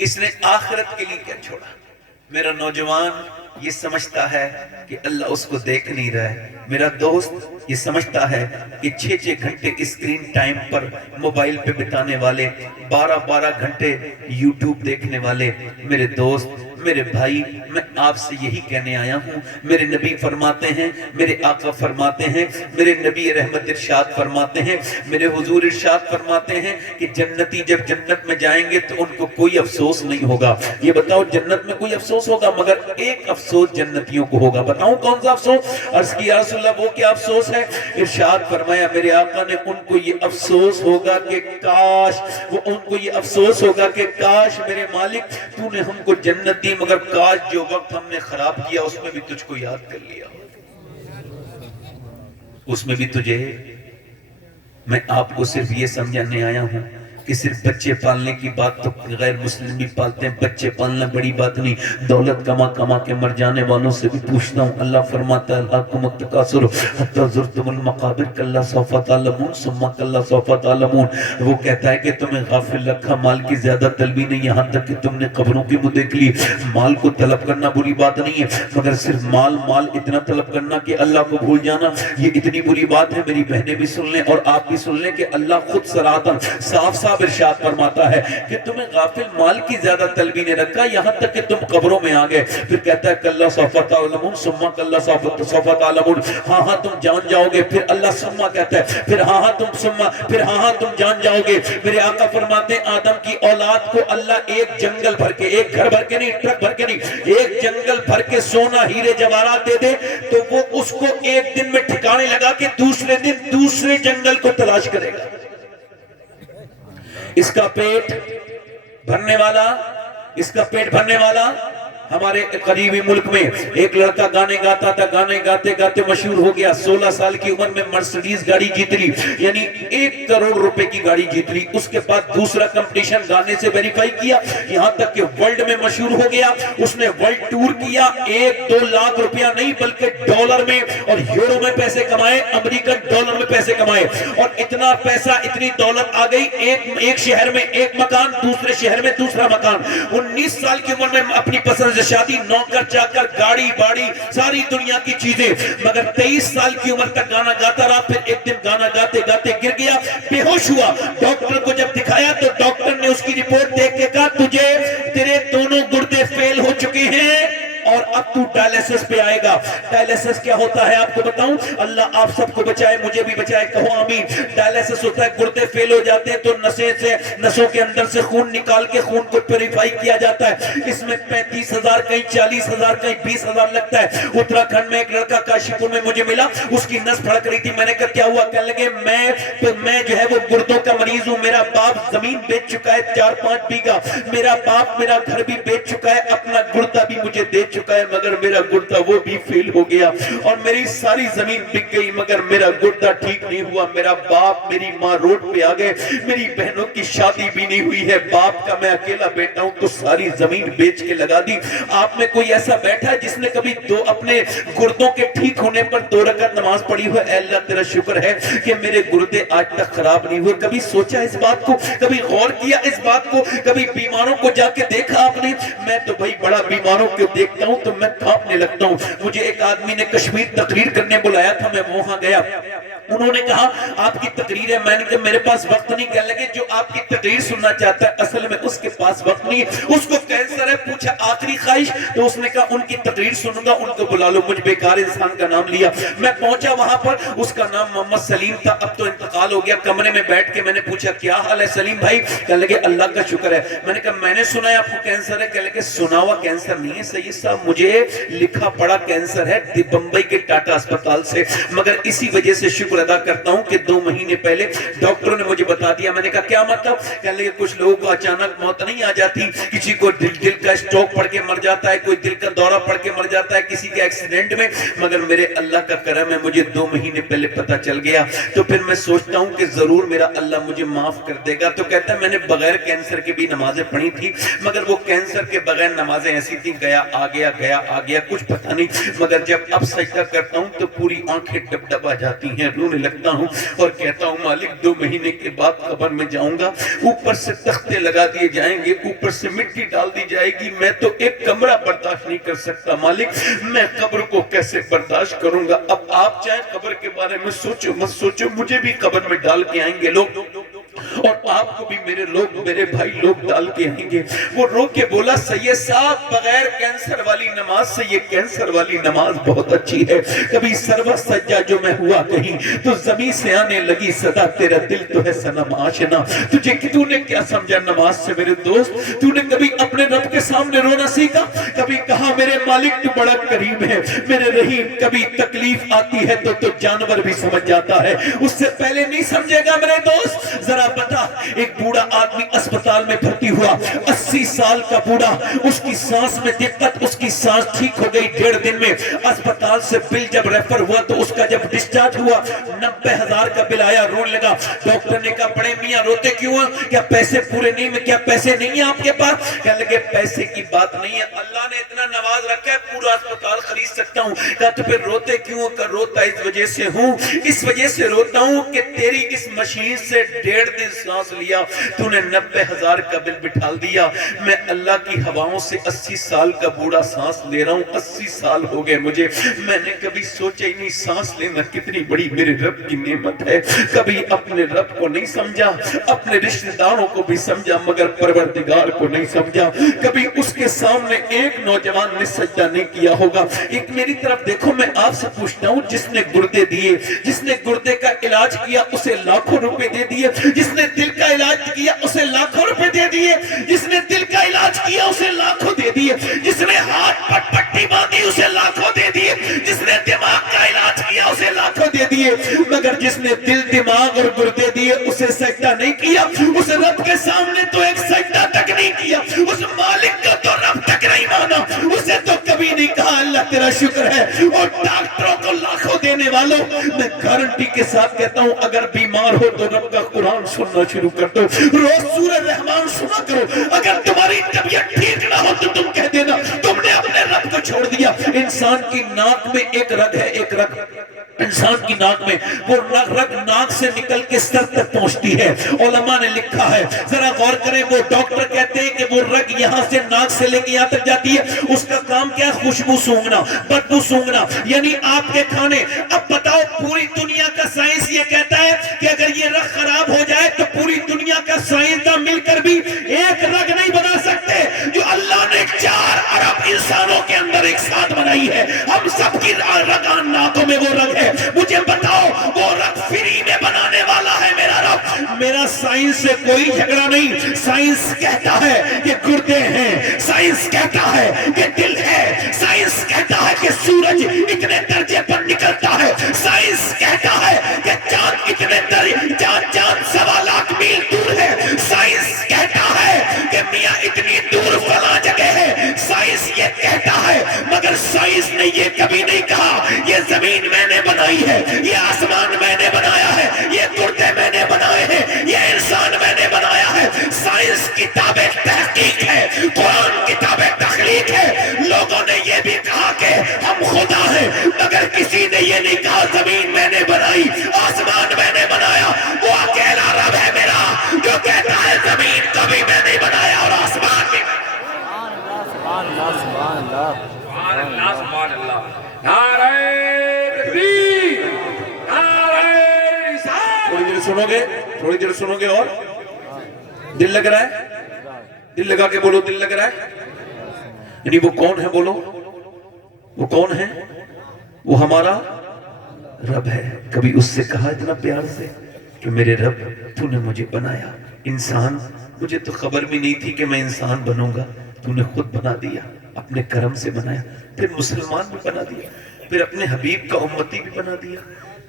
اس نے آخرت کے لیے کیا چھوڑا۔ میرا نوجوان یہ سمجھتا ہے کہ اللہ اس کو دیکھ نہیں رہا ہے، میرا دوست یہ سمجھتا ہے کہ 6 گھنٹے اسکرین ٹائم پر موبائل پہ بتانے والے، 12 گھنٹے یوٹیوب دیکھنے والے، میرے دوست میرے بھائی، میں آپ سے یہی کہنے آیا ہوں۔ میرے نبی فرماتے ہیں، میرے آقا فرماتے ہیں، میرے نبی رحمت ارشاد فرماتے ہیں، میرے حضور ارشاد فرماتے ہیں کہ جنتی جب جنت میں جائیں گے تو ان کو کوئی افسوس نہیں ہوگا۔ یہ بتاؤ جنت میں کوئی افسوس ہوگا؟ مگر ایک افسوس جنتیوں کو ہوگا، بتاؤں کون سا افسوس؟ عرض کی یا رسول اللہ وہ کیا افسوس ہے؟ ارشاد فرمایا میرے آقا نے ان کو یہ افسوس ہوگا کہ کاش، وہ ان کو یہ افسوس ہوگا کہ کاش میرے مالک تو نے ہم کو جنت دی، مگر کاش جو وقت ہم نے خراب کیا اس میں بھی تجھ کو یاد کر لیا، اس میں بھی تجھے۔ میں آپ کو صرف یہ سمجھانے آیا ہوں کہ صرف بچے پالنے کی بات تو غیر مسلم بھی پالتے ہیں، بچے پالنا بڑی بات نہیں۔ دولت کما کے مر جانے والوں سے بھی پوچھتا ہوں، اللہ فرماتا ہے الہاکم التکاثر حتی زرتم المقابر کلا سوف تعلمون ثم کلا سوف تعلمون۔ وہ کہتا ہے کہ تمہیں غافل رکھا، مال کی زیادہ طلبی نہیں، یہاں تک کہ تم نے قبروں کی منہ دیکھ لی۔ مال کو طلب کرنا بری بات نہیں ہے، مگر صرف مال اتنا طلب کرنا کہ اللہ کو بھول جانا، یہ اتنی بری بات ہے۔ میری بہنیں بھی سن لیں اور آپ بھی سن لیں کہ اللہ خود صراحتاً صاف ارشاد فرماتا ہے کہ تمہیں غافل مال کی زیادہ طلبی نے رکھا یہاں تک کہ تم قبروں میں آ گئے۔ پھر کہتا ہے کلا سوف تعلمون ثم کلا سوف تعلمون، ہاں تم جان جاؤ گے۔ پھر اللہ ثم کہتا ہے پھر ہاں تم جان جاؤ گے۔ میرے آقا فرماتے ہیں آدم کی اولاد کو اللہ ایک جنگل بھر کے، ایک گھر بھر کے نہیں، ٹرک بھر کے نہیں، ایک جنگل بھر کے سونا ہیرے جواہرات دے دے تو وہ اس کو ایک دن میں ٹھکانے لگا کہ دوسرے دن دوسرے جنگل کو تلاش کرے گا۔ اس کا پیٹ بھرنے والا ہمارے قریبی ملک میں ایک لڑکا گانے گاتا تھا، گانے گاتے گاتے مشہور ہو گیا، 16 سال کی عمر میں مرسڈیز گاڑی جیت لی، یعنی 1 کروڑ روپے کی گاڑی جیت لی۔ اس کے بعد دوسرا کمپٹیشن گانے سے ویریفائی کیا، یہاں تک کہ ورلڈ میں مشہور ہو گیا۔ اس نے ورلڈ ٹور کیا، 1-2 لاکھ روپیہ نہیں بلکہ ڈالر میں اور یورو میں پیسے کمائے، امریکن ڈالر میں پیسے کمائے، اور اتنا پیسہ اتنی دولت آ گئی، ایک شہر میں ایک مکان، دوسرے شہر میں دوسرا مکان۔ 19 سال کی عمر میں اپنی پسند شادی، نوکر چاکر، گاڑی باڑی، ساری دنیا کی چیزیں، مگر 23 سال کی عمر تک گانا گاتا رہا۔ پھر ایک دن گانا گاتے گاتے گر گیا، بے ہوش ہوا۔ ڈاکٹر کو جب دکھایا تو ڈاکٹر نے اس کی رپورٹ دیکھ کے کہا تیرے دونوں گردے فیل ہو چکے ہیں اور اب تو ڈائلیسس پہ آئے گا۔ ڈائلیسس کیا ہوتا ہے آپ کو بتاؤں؟ اللہ آپ سب کو بچائے، مجھے بھی بچائے، کہو آمین۔ ڈائلیسس ہوتا ہے گردے فیل ہو جاتے ہیں تو نسوں کے اندر سے خون نکال کے خون کو پیوریفائی کیا جاتا ہے۔ اس میں 35,000 کہیں 40,000 کہیں 20,000 لگتا ہے۔ اتراکھنڈ میں ایک لڑکا کاشی پور میں مجھے ملا، اس کی نس پھڑک رہی تھی، میں نے کہا کیا ہوا؟ کہنے لگے میں جو ہے وہ گردوں کا مریض ہوں، میرا باپ زمین بیچ چکا ہے 4-5 بیگھہ، میرا باپ میرا گھر بھی بیچ چکا ہے، اپنا گردہ بھی مجھے دے چکا ہے، مگر میرا گردہ وہ بھی فیل ہو گیا، اور میری ساری زمین بک گئی مگر میرا گردہ ٹھیک نہیں ہوا۔ میرا باپ میری ماں روڈ پہ آ گئے، میری بہنوں کی شادی بھی نہیں ہوئی ہے، باپ کا میں اکیلا بیٹا ہوں تو ساری زمین بیچ کے لگا دی۔ آپ میں کوئی ایسا بیٹھا ہے جس نے کبھی اپنے گردوں کے ٹھیک ہونے پر 2 رکعت نماز پڑھی ہوئے؟ اے اللہ تیرا شکر ہے کہ میرے گردے آج تک خراب نہیں ہوئے۔ کبھی سوچا اس بات کو؟ کبھی غور کیا اس بات کو؟ کبھی بیماروں کو جا کے دیکھا آپ نے؟ میں تو بھائی بڑا بیماروں کو دیکھتا ہوں تو میں کانپنے لگتا ہوں۔ مجھے ایک آدمی نے کشمیر تقریر کرنے بلایا تھا، میں وہاں گیا، انہوں نے کہا آپ کی تقریر ہے. میں نے کہا میرے پاس وقت نہیں. کہنے لگے جو آپ کی تقریر سننا چاہتا ہے اصل میں اس کے پاس وقت نہیں ہے, اس کو کینسر ہے. پوچھا آخری خواہش, تو اس نے کہا ان کی تقریر سنوں گا, ان کو بلا لو. مجھ بیکار انسان کا نام لیا. میں پہنچا وہاں پر, اس کا نام محمد سلیم تھا, اب تو انتقال ہو گیا. کمرے میں بیٹھ کے میں نے پوچھا کیا حال ہے سلیم بھائی؟ کہنے لگے اللہ کا شکر ہے. میں نے کہا میں نے سنا ہے آپ کو کینسر ہے. کہنے لگے سنا ہوا کینسر نہیں ہے سید صاحب, مجھے لکھا پڑا کینسر ہے بمبئی کے ٹاٹا اسپتال سے, مگر اسی وجہ سے شکر ادا کرتا ہوں کہ 2 مہینے پہلے ڈاکٹروں نے مجھے بتا دیا. میں نے کہا کیا مطلب؟ کہنے لگے کچھ لوگوں کو اچانک موت نہیں آ جاتی, کسی کو دل کا اسٹروک پڑ کے مر جاتا ہے, کوئی دل کا دورہ پڑ کے مر جاتا ہے, کسی کے ایکسیڈنٹ میں, مگر میرے اللہ کا کرم ہے مجھے 2 مہینے پہلے پتہ چل گیا. تو پھر میں سوچتا ہوں کہ ضرور میرا اللہ مجھے معاف کر دے گا. تو کہتا ہے میں نے بغیر کینسر کے بھی نمازیں پڑھی تھی, مگر وہ کینسر کے بغیر نمازیں ایسی تھی, گیا آ گیا کچھ پتہ نہیں, مگر جب اب سجدہ کرتا ہوں تو پوری آنکھیں ڈب جاتی ہیں, رونے لگتا ہوں اور کہتا ہوں مالک 2 مہینے کے بعد قبر میں جاؤں گا, اوپر سے تختے لگا دیے جائیں گے, اوپر سے مٹی ڈال دی جائے گی, میں تو ایک کمرہ برداشت نہیں کر سکتا مالک, میں قبر کو کیسے برداشت کروں گا؟ اب آپ چاہے قبر کے بارے میں سوچو مت سوچو, مجھے بھی قبر میں ڈال کے آئیں گے لوگ, اور آپ کو بھی میرے بھائی لوگ ڈال کے آئیں گے. وہ رو کے بولا سید صاحب بغیر کینسر والی نماز سے یہ کینسر والی نماز بہت اچھی ہے. کبھی سرو سجا جو میں ہوا کہیں تو زمین سے آنے لگی صدا, تیرا دل تو ہے صنم آشنا. تو نے کیا سمجھا نماز سے میرے دوست؟ تو نے کبھی اپنے رب کے سامنے رونا سیکھا؟ کبھی کہا میرے مالک تو بڑا کریم ہے, میرے رحیم, کبھی تکلیف آتی ہے تو جانور بھی سمجھ جاتا ہے, اس سے پہلے نہیں سمجھے گا میرے دوست. ذرا بتا, ایک بوڑھا آدمی اسپتال میں بھرتی ہوا, 80 سال کا بوڑھا, اس کی سانس میں دقت, اس کی سانس ٹھیک ہو گئی 1.5 دن میں. اسپتال سے بل جب ریفر ہوا تو اس کا جب ڈسچارج ہوا 90,000 کا بل آیا. رون لگا. ڈاکٹر نے کہا بڑے میاں روتے کیوں ہیں؟ کیا پیسے پورے نہیں میں؟ کیا پیسے نہیں ہیں آپ کے پاس؟ کہنے لگے پیسے کی بات نہیں ہے, اللہ نے اتنا نواز رکھا ہے پورا اسپتال خرید سکتا ہوں. کہا تو پھر روتے کیوں؟ کہ روتا اس وجہ سے ہوں, اس وجہ سے روتا ہوں کہ تیری اس مشین سے 1.5 دن سانس لیا, تو نے 90,000 کا بل بٹھال دیا. میں اللہ کی ہواؤں سے 80 سال کا بوڑھا سانس لے رہا ہوں, 80 سال ہو گئے مجھے. میں نے کبھی سوچا ہی نہیں سانس لینا کتنی بڑی میرے رب کی نعمت ہے. کبھی اپنے رب کو نہیں سمجھا, اپنے رشتہ داروں کو بھی سمجھا مگر پروردگار کو نہیں سمجھا. کبھی اس کے سامنے ایک نوجوان نے سجدہ نہیں کیا ہوگا. ایک میری طرف دیکھو, میں آپ سے پوچھتا ہوں, جس نے گردے دیے, جس نے گردے کا علاج کیا اسے لاکھوں روپے دے دیے, جس نے دل کا علاج کیا اسے لاکھوں روپے دے دیے, جس نے دل کا علاج کیا اسے لاکھوں دے دیے, جس نے ہاتھ پر پٹی باندھی اسے لاکھوں دے دیے, جس نے دماغ کا علاج کیا اسے لاکھوں دے دیے, مگر جس نے دل, دماغ اور گردے دیے اسے سجدہ نہیں کیا. اس رب کے سامنے تو ایک سجدہ تک نہیں کیا, اس مالک کا تو رب تک نہیں مانا, اسے تو کبھی نہیں کہا اللہ تیرا شکر ہے. اور ڈاکٹروں کو لاکھوں دینے والوں, میں گارنٹی کے ساتھ کہتا ہوں اگر بیمار ہو تو رب کا قرآن سننا شروع کر دو, روز سورہ رحمان سنا کرو. اگر تمہاری طبیعت ٹھیک نہ ہو تو تم کہہ دینا تم نے اپنے رب کو چھوڑ دیا. انسان کی ناک میں ایک رگ ہے, ایک رگ انسان کی ناک میں, وہ رگ ناک سے نکل کے سر تک پہنچتی ہے. علماء نے لکھا ہے, ذرا غور کریں, وہ ڈاکٹر کہتے ہیں کہ وہ رگ یہاں سے ناک سے لے کے یہاں تک جاتی ہے, اس کا کام کیا ہے؟ خوشبو سونگنا, بدبو سونگنا, یعنی آپ کے کھانے. اب بتاؤ, پوری دنیا کا سائنس یہ کہتا ہے کہ اگر یہ رگ خراب ہو جائے تو پوری دنیا کا سائنسداں مل کر بھی ایک رگ نہیں بنا سکتے جو اللہ نے 4 ارب انسانوں کے اندر ایک ساتھ بنائی ہے. ہم سب کی رگان ناکوں میں وہ رگ ہے. مجھے بتاؤ, وہ رگ فری میں بنانے والا ہے میرا رب. میرا سائنس سے کوئی جھگڑا نہیں. سائنس کہتا ہے کہ گردے ہیں, سائنس کہتا ہے کہ دل ہے, سائنس کہتا ہے کہ سورج اتنے درجے پر نکلتا ہے, سائنس کہتا ہے کہ چاند اتنے چاند 1.25 لاکھ میل دور ہے, سائنس کہتا ہے کہ میاں اتنی دور فلاں جگہ ہے, سائنس یہ کہتا ہے. مگر سائنس نے یہ کبھی نہیں کہا یہ زمین میں نے بنائی ہے, یہ آسمان میں نے بنایا ہے, یہ گردے میں نے بنائے ہیں, یہ انسان میں نے بنایا ہے. سائنس کتاب تحقیق ہے, قرآن کتاب تخلیق ہے. لوگوں نے یہ بھی کہا کہ ہم خدا ہیں, مگر کسی نے یہ نہیں کہا زمین میں نے بنائی, آسمان میں نے بنایا. وہ اکیلا رب ہے میرا جو کہتا ہے زمین کبھی میں نہیں بنایا اور آسمان بھی. سبحان اللہ, سبحان اللہ, سبحان اللہ, سبحان اللہ. نعرہ تکبیر, سنو گے؟ تھوڑی دیر سنو گے اور دل لگ رہا ہے؟ دل لگا کے بولو دل لگ رہا ہے؟ یعنی وہ کون ہے بولو؟ وہ کون ہے؟ وہ ہمارا رب ہے۔ کبھی اس سے کہا اتنا پیار سے کہ میرے رب تو نے مجھے بنایا انسان، مجھے تو خبر بھی نہیں تھی کہ میں انسان بنوں گا، تو نے خود بنا دیا، اپنے کرم سے بنایا، پھر مسلمان بھی بنا دیا، پھر اپنے حبیب کا امتی بھی بنا دیا۔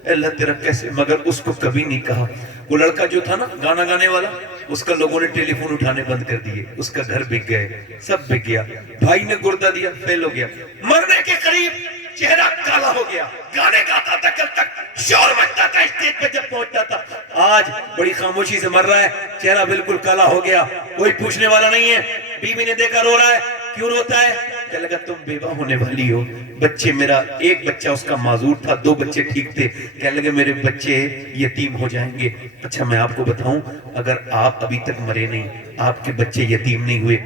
اے اللہ تیرا کیسے، مگر اس کو کبھی نہیں کہا۔ وہ لڑکا جو تھا نا گانا گانے والا، اس کا لوگوں نے ٹیلی فون اٹھانے بند کر دیے، اس کا گھر بک گئے، سب بک گیا، بھائی نے گردہ دیا، فیل ہو گیا، مرنے کے قریب چہرہ کالا ہو گیا، گانے گاتا تھا کل تک، شور مچتا تھا اسٹیج پہ جب پہنچتا تھا، آج بڑی خاموشی سے مر رہا ہے، چہرہ بالکل کالا ہو گیا، کوئی پوچھنے والا نہیں ہے، بیوی نے دیکھا رو رہا ہے، کیوں روتا ہے؟ کہنے لگا تم بیوہ ہونے والی ہو، بچے میرا ایک بچہ اس کا معذور تھا، 2 بچے ٹھیک تھے، کہنے لگے میرے بچے یتیم ہو جائیں گے۔ اچھا میں آپ کو بتاؤں، اگر آپ ابھی تک مرے نہیں، آپ کے بچے یتیم نہیں ہوئے،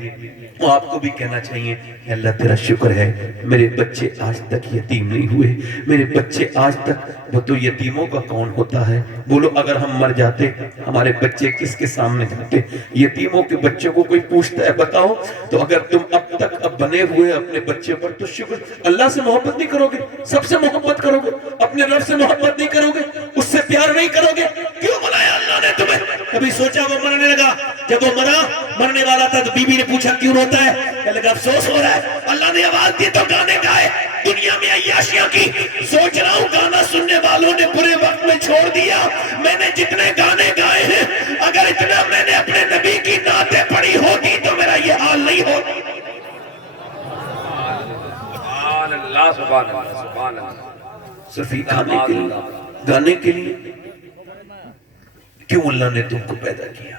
تو آپ کو بھی کہنا چاہیے کہ اللہ تیرا شکر ہے میرے بچے آج تک یتیم نہیں ہوئے، میرے بچے آج تک، وہ تو یتیموں کا کون ہوتا ہے؟ بولو اگر ہم مر جاتے ہمارے بچے کس کے سامنے جاتے؟ یتیموں کے بچوں کو کوئی پوچھتا ہے بتاؤ؟ تو اگر تم اب تک اب بنے ہوئے اپنے بچے پر تو شکر، اللہ سے محبت نہیں کرو گے؟ سب سے محبت کرو گے؟ اپنے رب سے محبت نہیں کرو گے؟ اس سے پیار نہیں کرو گے؟ کیوں بنایا اللہ نے تمہیں؟ کبھی سوچا وہ مرنے لگا، جب وہ مرنے والا تھا تو بیوی نے پوچھا کیوں روتا ہے؟ کہنے لگا افسوس ہو رہا ہے، اللہ نے آواز دی تو گانے گائے، دنیا میں عیاشیاں کی، سوچ رہا ہوں گانا سننے والوں نے برے وقت میں چھوڑ دیا، میں نے جتنے گانے گائے ہیں اگر اتنا میں نے اپنے نبی کی نعتیں پڑھی ہوتی تو میرا یہ حال نہیں ہوتا۔ سبحان اللہ سبحان اللہ سبحان اللہ۔ صرف گانے کے لیے کیوں اللہ نے تم کو پیدا کیا؟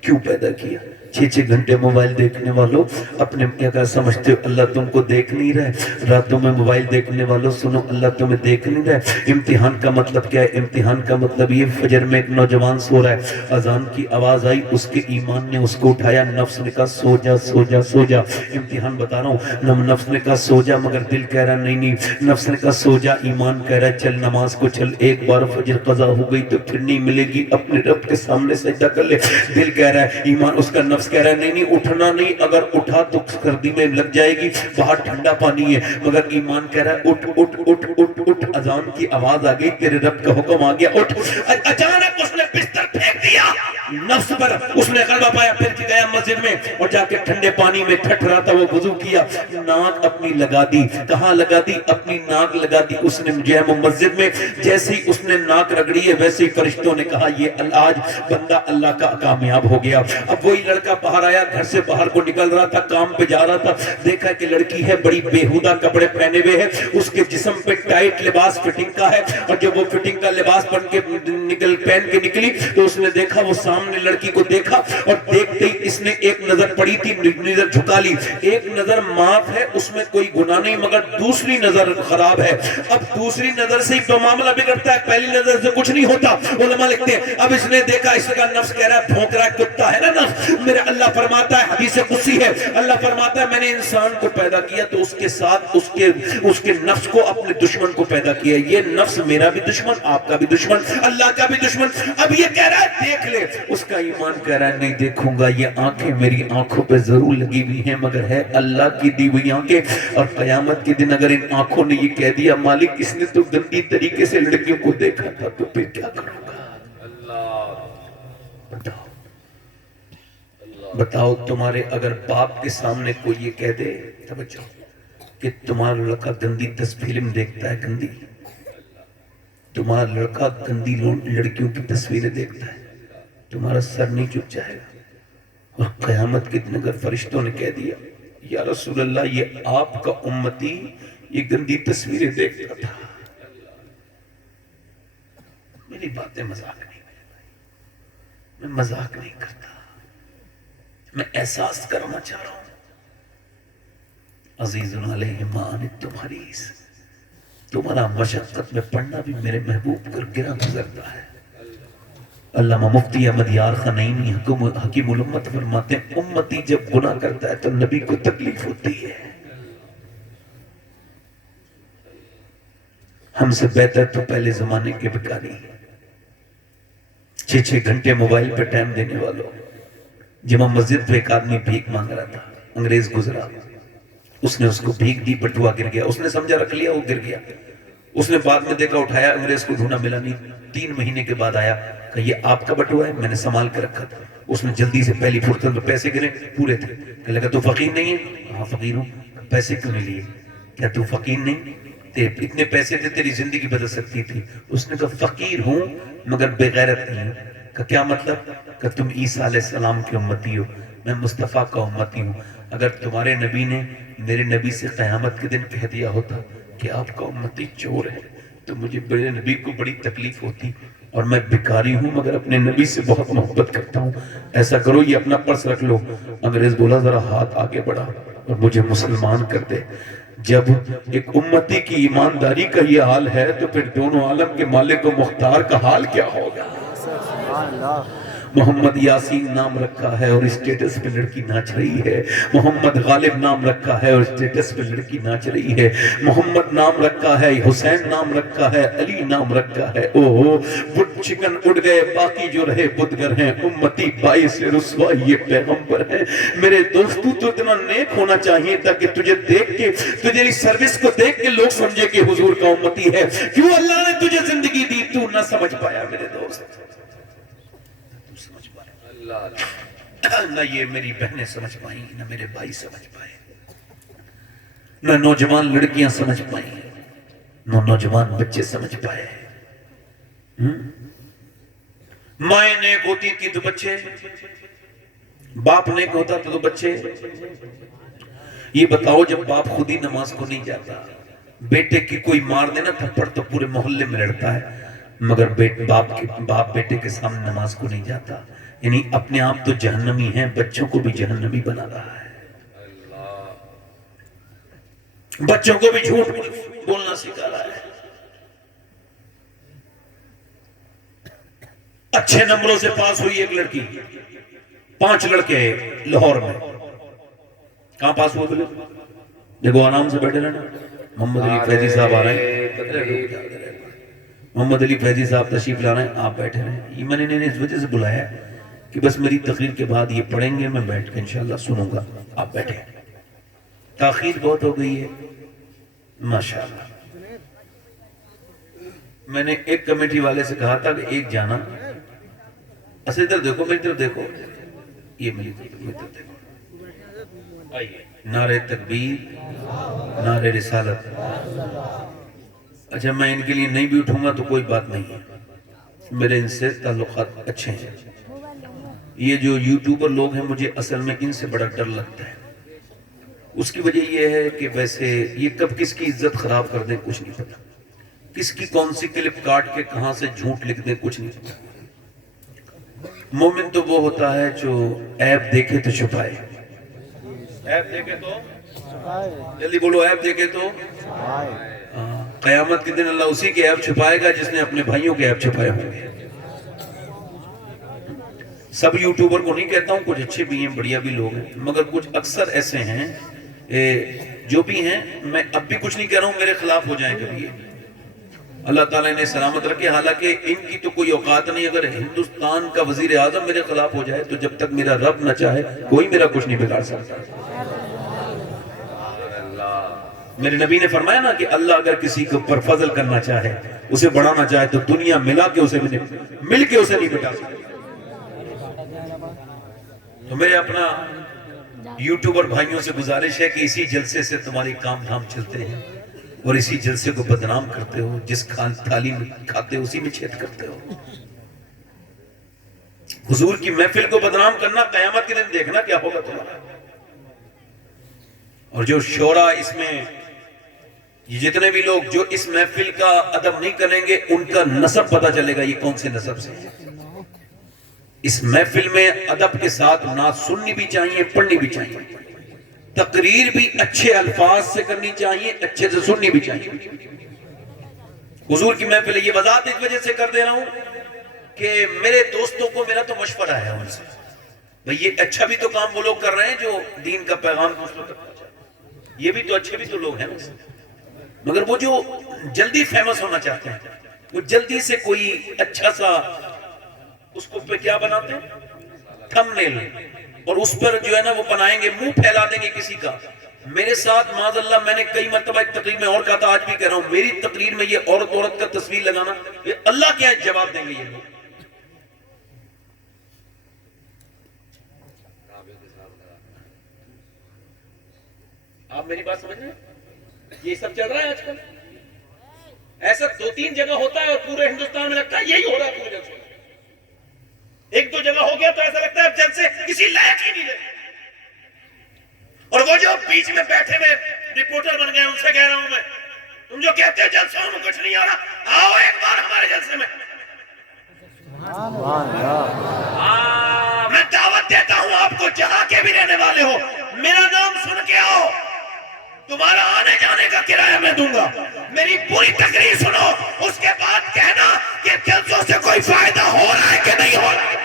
کیوں پیدا کیا؟ 6 گھنٹے موبائل دیکھنے والوں اپنے کیا سمجھتے ہو اللہ تم کو دیکھ نہیں رہے؟ راتوں میں موبائل دیکھنے والوں سنو، اللہ تمہیں دیکھ نہیں رہے؟ امتحان کا مطلب کیا ہے؟ امتحان کا مطلب یہ، فجر میں ایک نوجوان سو رہا ہے، اذان کی آواز آئی، اس کے ایمان نے اس کو اٹھایا، نفس نے کہا سو جا سو جا سو جا، امتحان بتا رہا ہوں، نفس نے کہا سو جا، مگر دل کہہ رہا نہیں نہیں، نفس نے کہا سو جا، ایمان کہہ رہا ہے چل نماز کو چل، ایک بار فجر قضا ہو گئی تو پھر نہیں ملے گی، اپنے رب کے سامنے سجدہ کر لے، دل کہہ رہا ہے، ایمان، اس کا نفس کہہ رہا ہے نہیں نہیں اٹھنا نہیں، اگر اٹھا تو سردی میں لگ جائے گی، باہر ٹھنڈا پانی ہے، مگر ایمان کہہ رہا ہے اٹھ اٹھ اٹھ اٹھ اٹھ، اذان کی آواز آ گئی، تیرے رب کا حکم آ گیا، اٹھ۔ اچانک اس نے بستر پھینک دیا نفس پر، اس نے غلبہ پایا، پھر گیا مسجد میں اور جا کے ٹھنڈے پانی میں ٹھٹ رہا تھا، وہ وضو کیا، ناک اپنی لگا دی، کہاں لگا دی؟ اپنی ناک لگا دی، اس نے جو ہے مسجد میں جیسی اس نے ناک رگڑی ہے ویسے ہی فرشتوں نے کہا یہ آج بندہ اللہ کا کامیاب ہو گیا۔ اب وہی لڑکا باہر آیا، گھر سے باہر کو نکل رہا تھا، کام پہ جا رہا تھا، دیکھا کہ لڑکی ہے بڑی بےہودہ کپڑے پہنے ہوئے ہے، اس کے جسم پہ ٹائٹ لباس فٹنگ کا ہے، اور جب وہ فٹنگ کا لباس پہن کے نکلی تو اس نے دیکھا، وہ سامنے لڑکی کو دیکھا اور دیکھتے ہی اس نے ایک نظر پڑی تھی، نظر جھکا لی، ایک نظر معاف ہے، اس میں کوئی گناہ نہیں، مگر دوسری نظر خراب ہے۔ اب دوسری نظر سے ہی تو معاملہ بگڑتا ہے، پہلی نظر سے کچھ نہیں ہوتا، علماء لکھتے ہیں۔ اب اس نے دیکھا، اس کا نفس کہہ رہا ہے، بھونک رہا ہے، کتا ہے نا نفس، میرے اللہ فرماتا ہے، حدیث قدسی ہے، اللہ فرماتا ہے میں نے انسان کو پیدا کیا تو اس کے ساتھ اس کے نفس کو، اپنے دشمن کو پیدا کیا، یہ نفس میرا بھی دشمن، آپ کا بھی دشمن، اللہ کا بھی دشمن۔ اب یہ کہہ رہا ہے دیکھ لے، اس کا ایمان کہہ رہا ہے نہیں دیکھوں گا، یہ آنکھیں میری آنکھوں پہ ضرور لگی ہوئی ہیں مگر ہے اللہ کی دی ہوئی آنکھیں، اور قیامت کے دن اگر ان آنکھوں نے یہ کہہ دیا مالک اس نے تو گندی طریقے سے لڑکیوں کو دیکھا تھا تو پھر کیا کروں گا؟ بتاؤ تمہارے اگر باپ کے سامنے کوئی یہ کہہ دے توجہ کہ تمہارا لڑکا گندی فلم دیکھتا ہے، گندی، تمہارا لڑکا گندی لڑکیوں کی تصویریں دیکھتا ہے، تمہارا سر نہیں جھک جائے گا؟ اور قیامت کے دن اگر فرشتوں نے کہہ دیا یا رسول اللہ یہ آپ کا امتی یہ گندی تصویریں دیکھتا تھا، میری باتیں مذاق نہیں، میں مذاق نہیں کرتا، میں احساس کرنا چاہ رہا ہوں۔ عزیز علیہ ما عنتم حریص، تمہارا مشقت میں پڑھنا بھی میرے محبوب پر گرا گزرتا ہے۔ علامہ مفتی احمد یار خان نعیمی حکیم الامت فرماتے ہیں امتی جب گناہ کرتا ہے تو نبی کو تکلیف ہوتی ہے، ہم سے بہتر تو پہلے زمانے کے بھکاری 6 گھنٹے موبائل پہ ٹائم دینے والوں. جمعہ مسجد پہ ایک آدمی بھیک مانگ رہا تھا, انگریز گزرا, اس نے اس کو بھیک دی, بٹوا گر گیا, اس نے سمجھا رکھ لیا, وہ گر گیا. اس نے بعد میں دیکھا, اٹھایا, انگریز کو ڈھونڈا, ملا نہیں. 3 مہینے کے بعد آیا کہ یہ آپ کا بٹوا ہے, میں نے سنبھال کے رکھا تھا. اس نے جلدی سے پہلی فرصت میں پیسے گرے, پورے تھے. کہ لگا تو فقیر نہیں ہے؟ ہاں فقیر ہوں. پیسے کیوں نہیں لیے؟ کیا تو فقیر نہیں؟ اتنے پیسے تھے تیری زندگی بدل سکتی تھی. اس نے کہا فقیر ہوں مگر بے غیرت نہیں ہوں. کہ کیا مطلب؟ کہ تم عیسیٰ علیہ السلام کے امتی ہو, میں مصطفیٰ کا امتی ہوں. اگر تمہارے نبی نے میرے نبی سے قیامت کے دن کہہ دیا ہوتا کہ آپ کا امتی چور ہے تو مجھے میرے نبی کو بڑی تکلیف ہوتی, اور میں بیکاری ہوں مگر اپنے نبی سے بہت محبت کرتا ہوں. ایسا کرو, یہ اپنا پرس رکھ لو. انگریز بولا ذرا ہاتھ آگے بڑھا اور مجھے مسلمان کر دے. جب ایک امتی کی ایمانداری کا یہ حال ہے تو پھر دونوں عالم کے مالک و مختار کا حال کیا ہوگا؟ محمد یاسین نام رکھا ہے اور اسٹیٹس پہ لڑکی ناچ رہی ہے. محمد غالب نام رکھا ہے اور اسٹیٹس پہ لڑکی ناچ رہی ہے. محمد نام رکھا ہے, حسین نام رکھا ہے, علی نام رکھا ہے. اوہو, بت چکن اڑ گئے, باقی جو رہے بدگر ہیں. امتی باعث رسوائی یہ پیغمبر ہیں. میرے دوستو تو اتنا نیک ہونا چاہیے تاکہ تجھے دیکھ کے, تجھے اس سروس کو دیکھ کے لوگ سمجھے کہ حضور کا امتی ہے. کیوں اللہ نے تجھے زندگی دی, تو نہ سمجھ پایا میرے دوست. نہ یہ میری بہنیں سمجھ پائیں, نہ میرے بھائی سمجھ پائے, نہ نوجوان لڑکیاں سمجھ پائیں, نہ نوجوان بچے سمجھ پائے. مائیں نیک ہوتی تھی تو بچے, باپ نیک ہوتا تو بچے. یہ بتاؤ جب باپ خود ہی نماز کو نہیں جاتا, بیٹے کی کوئی مار دینا تھپڑ تو پورے محلے میں لڑتا ہے, مگر باپ بیٹے کے سامنے نماز کو نہیں جاتا, یعنی اپنے آپ تو جہنمی ہیں, بچوں کو بھی جہنمی بنا رہا ہے. بچوں کو بھی جھوٹ بولنا سکھا رہا ہے. اچھے نمبروں سے پاس ہوئی ایک لڑکی, 5 لڑکے لاہور میں. کہاں پاس ہوا تھے؟ دیکھو آرام سے بیٹھے رہنا. محمد علی فیضی صاحب آ رہے ہیں, محمد علی فیضی صاحب تشریف لا رہے ہیں, آپ بیٹھے رہے. یہ میں نے انہیں اس وجہ سے بلایا کہ بس میری تقریر کے بعد یہ پڑھیں گے, میں بیٹھ کے انشاءاللہ سنوں گا, آپ بیٹھیں. تاخیر بہت ہو گئی ہے ماشاءاللہ. میں نے ایک کمیٹی والے سے کہا تھا کہ ایک جانا, اصل ادھر دیکھو, میری طرف دیکھو, یہ میری طرف دیکھو, آئیے. نعرہ تکبیر, نعرہ رسالت. اچھا میں ان کے لیے نہیں بھی اٹھوں گا تو کوئی بات نہیں ہے, میرے ان سے تعلقات اچھے ہیں. یہ جو یوٹیوبر لوگ ہیں مجھے اصل میں ان سے بڑا ڈر لگتا ہے. اس کی وجہ یہ ہے کہ ویسے یہ کب کس کی عزت خراب کر دیں کچھ نہیں پتا, کس کی کون سی کلپ کاٹ کے کہاں سے جھوٹ لکھ دیں کچھ نہیں پتا. مومن تو وہ ہوتا ہے جو عیب دیکھے تو چھپائے. عیب دیکھے تو جلدی بولو, عیب دیکھے تو. قیامت کے دن اللہ اسی کے عیب چھپائے گا جس نے اپنے بھائیوں کے عیب چھپائے ہوں گے. سب یوٹیوبر کو نہیں کہتا ہوں, کچھ اچھے بھی ہیں, بڑھیا بھی لوگ ہیں, مگر کچھ اکثر ایسے ہیں جو بھی ہیں, میں اب بھی کچھ نہیں کہہ رہا ہوں میرے خلاف ہو جائیں کبھی, اللہ تعالیٰ نے سلامت رکھے. حالانکہ ان کی تو کوئی اوقات نہیں, اگر ہندوستان کا وزیر اعظم میرے خلاف ہو جائے تو جب تک میرا رب نہ چاہے کوئی میرا کچھ نہیں بگاڑ سکتا. میرے نبی نے فرمایا نا کہ اللہ اگر کسی کے اوپر فضل کرنا چاہے, اسے بڑھانا چاہے تو دنیا ملا کے اسے مل کے اسے نہیں بٹا سکتا. تو میرے اپنا یوٹیوبر بھائیوں سے گزارش ہے کہ اسی جلسے سے تمہاری کام دھام چلتے ہیں اور اسی جلسے کو بدنام کرتے ہو. جس تھالی میں کھاتے ہو اسی میں چھید کرتے ہو. حضور کی محفل کو بدنام کرنا, قیامت کے دن دیکھنا کیا ہوگا تمہارا. اور جو شعراء اس میں, یہ جتنے بھی لوگ جو اس محفل کا ادب نہیں کریں گے, ان کا نسب پتا چلے گا یہ کون سے نسب سے ہے. اس محفل میں ادب کے ساتھ نعت سننی بھی چاہیے, پڑھنی بھی چاہیے, تقریر بھی اچھے الفاظ سے کرنی چاہیے, اچھے سے سننی بھی چاہیے. حضور کی محفل یہ وضاحت اس وجہ سے کر دے رہا ہوں کہ میرے دوستوں کو میرا تو مشورہ ہے ان سے, بھئی یہ اچھا بھی تو کام وہ لوگ کر رہے ہیں جو دین کا پیغام دوسروں تک پہنچا, یہ بھی تو اچھے بھی تو لوگ ہیں, مگر وہ جو جلدی فیمس ہونا چاہتے ہیں, وہ جلدی سے کوئی اچھا سا اس کو پہ کیا بناتے ہیں؟ تھم نیل. اور اس پر جو ہے نا وہ بنائیں گے, منہ پھیلا دیں گے کسی کا. میرے ساتھ معاذ اللہ, میں نے کئی مرتبہ ایک تقریر میں اور کہا تھا, آج بھی کہہ رہا ہوں, میری تقریر میں یہ عورت کا تصویر لگانا, یہ اللہ کیا جواب دیں گے یہ لوگ؟ آپ میری بات سمجھ رہے ہیں؟ یہ سب چل رہا ہے آج کل. ایسا 2-3 جگہ ہوتا ہے اور پورے ہندوستان میں لگتا ہے یہی ہو رہا ہے پورے جلسے. 1-2 جگہ ہو گیا تو ایسا لگتا ہے اب جلسے کسی لائق ہی نہیں رہے. اور وہ جو بیچ میں بیٹھے ہوئے رپورٹر بن گئے, ان سے کہہ رہا ہوں میں, تم جو کہتے ہیں جلسوں میں کچھ نہیں ہو رہا, آؤ ایک بار ہمارے جلسے میں. میں دعوت دیتا ہوں آپ کو, جہاں کے بھی رہنے والے ہو, میرا نام سن کے آؤ, تمہارا آنے جانے کا کرایہ میں دوں گا. میری پوری تقریر سنو, اس کے بعد کہنا کہ جلسوں سے کوئی فائدہ ہو رہا ہے کہ نہیں ہو رہا ہے.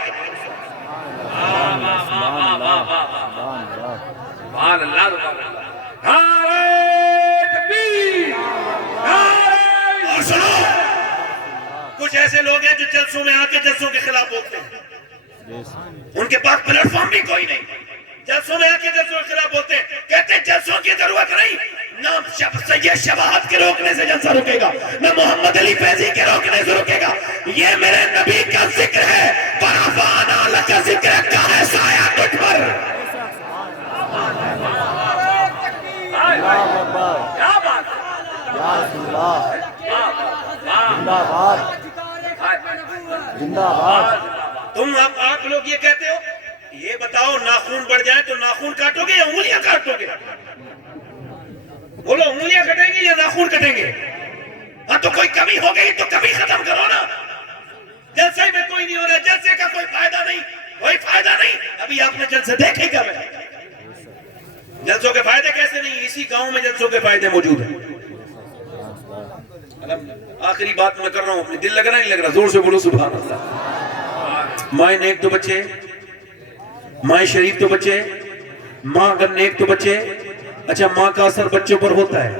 سبحان اللہ سبحان اللہ. نعرہ تکبیر, نعرہ. اور سنو, کچھ ایسے لوگ ہیں جو جلسوں میں آ کے جلسوں کے خلاف بولتے ہیں, ان کے پاس پلیٹ فارم بھی کوئی نہیں, جلسوں میں آ کے جلسوں کے خلاف بولتے ہیں, کہتے ہیں جلسوں کی ضرورت نہیں, نہ سید شباہت کے روکنے سے جلسہ رکے گا, نہ محمد علی فیضی کے روکنے سے رکے گا. یہ میرے نبی کا ذکر ہے, ورفعنا لک ذکرک کا ہے سایہ تجھ پر. کیا بات تم آپ لوگ یہ کہتے ہو, یہ بتاؤ ناخون بڑھ جائیں تو ناخون کاٹو گے یا انگلیاں کاٹو گے؟ بولو, انگلیاں کٹیں گی یا ناخون کٹیں گے؟ ہاں تو کوئی کمی ہو گئی تو کمی ختم کرو نا. جلسے میں کوئی نہیں ہو رہا, جلسے کا کوئی فائدہ نہیں, کوئی فائدہ نہیں. ابھی آپ نے جلسے دیکھے کیا ہے؟ جلسوں کے فائدے کیسے نہیں؟ اسی گاؤں میں جلسوں کے فائدے موجود ہیں. آخری بات میں کر رہا ہوں, اپنی دل لگ رہا نہیں لگ رہا؟ زور سے بولو سبحان اللہ. مائیں نیک تو بچے, مائیں شریف تو بچے, ماں اگر نیک تو بچے. اچھا, ماں کا اثر بچوں پر ہوتا ہے.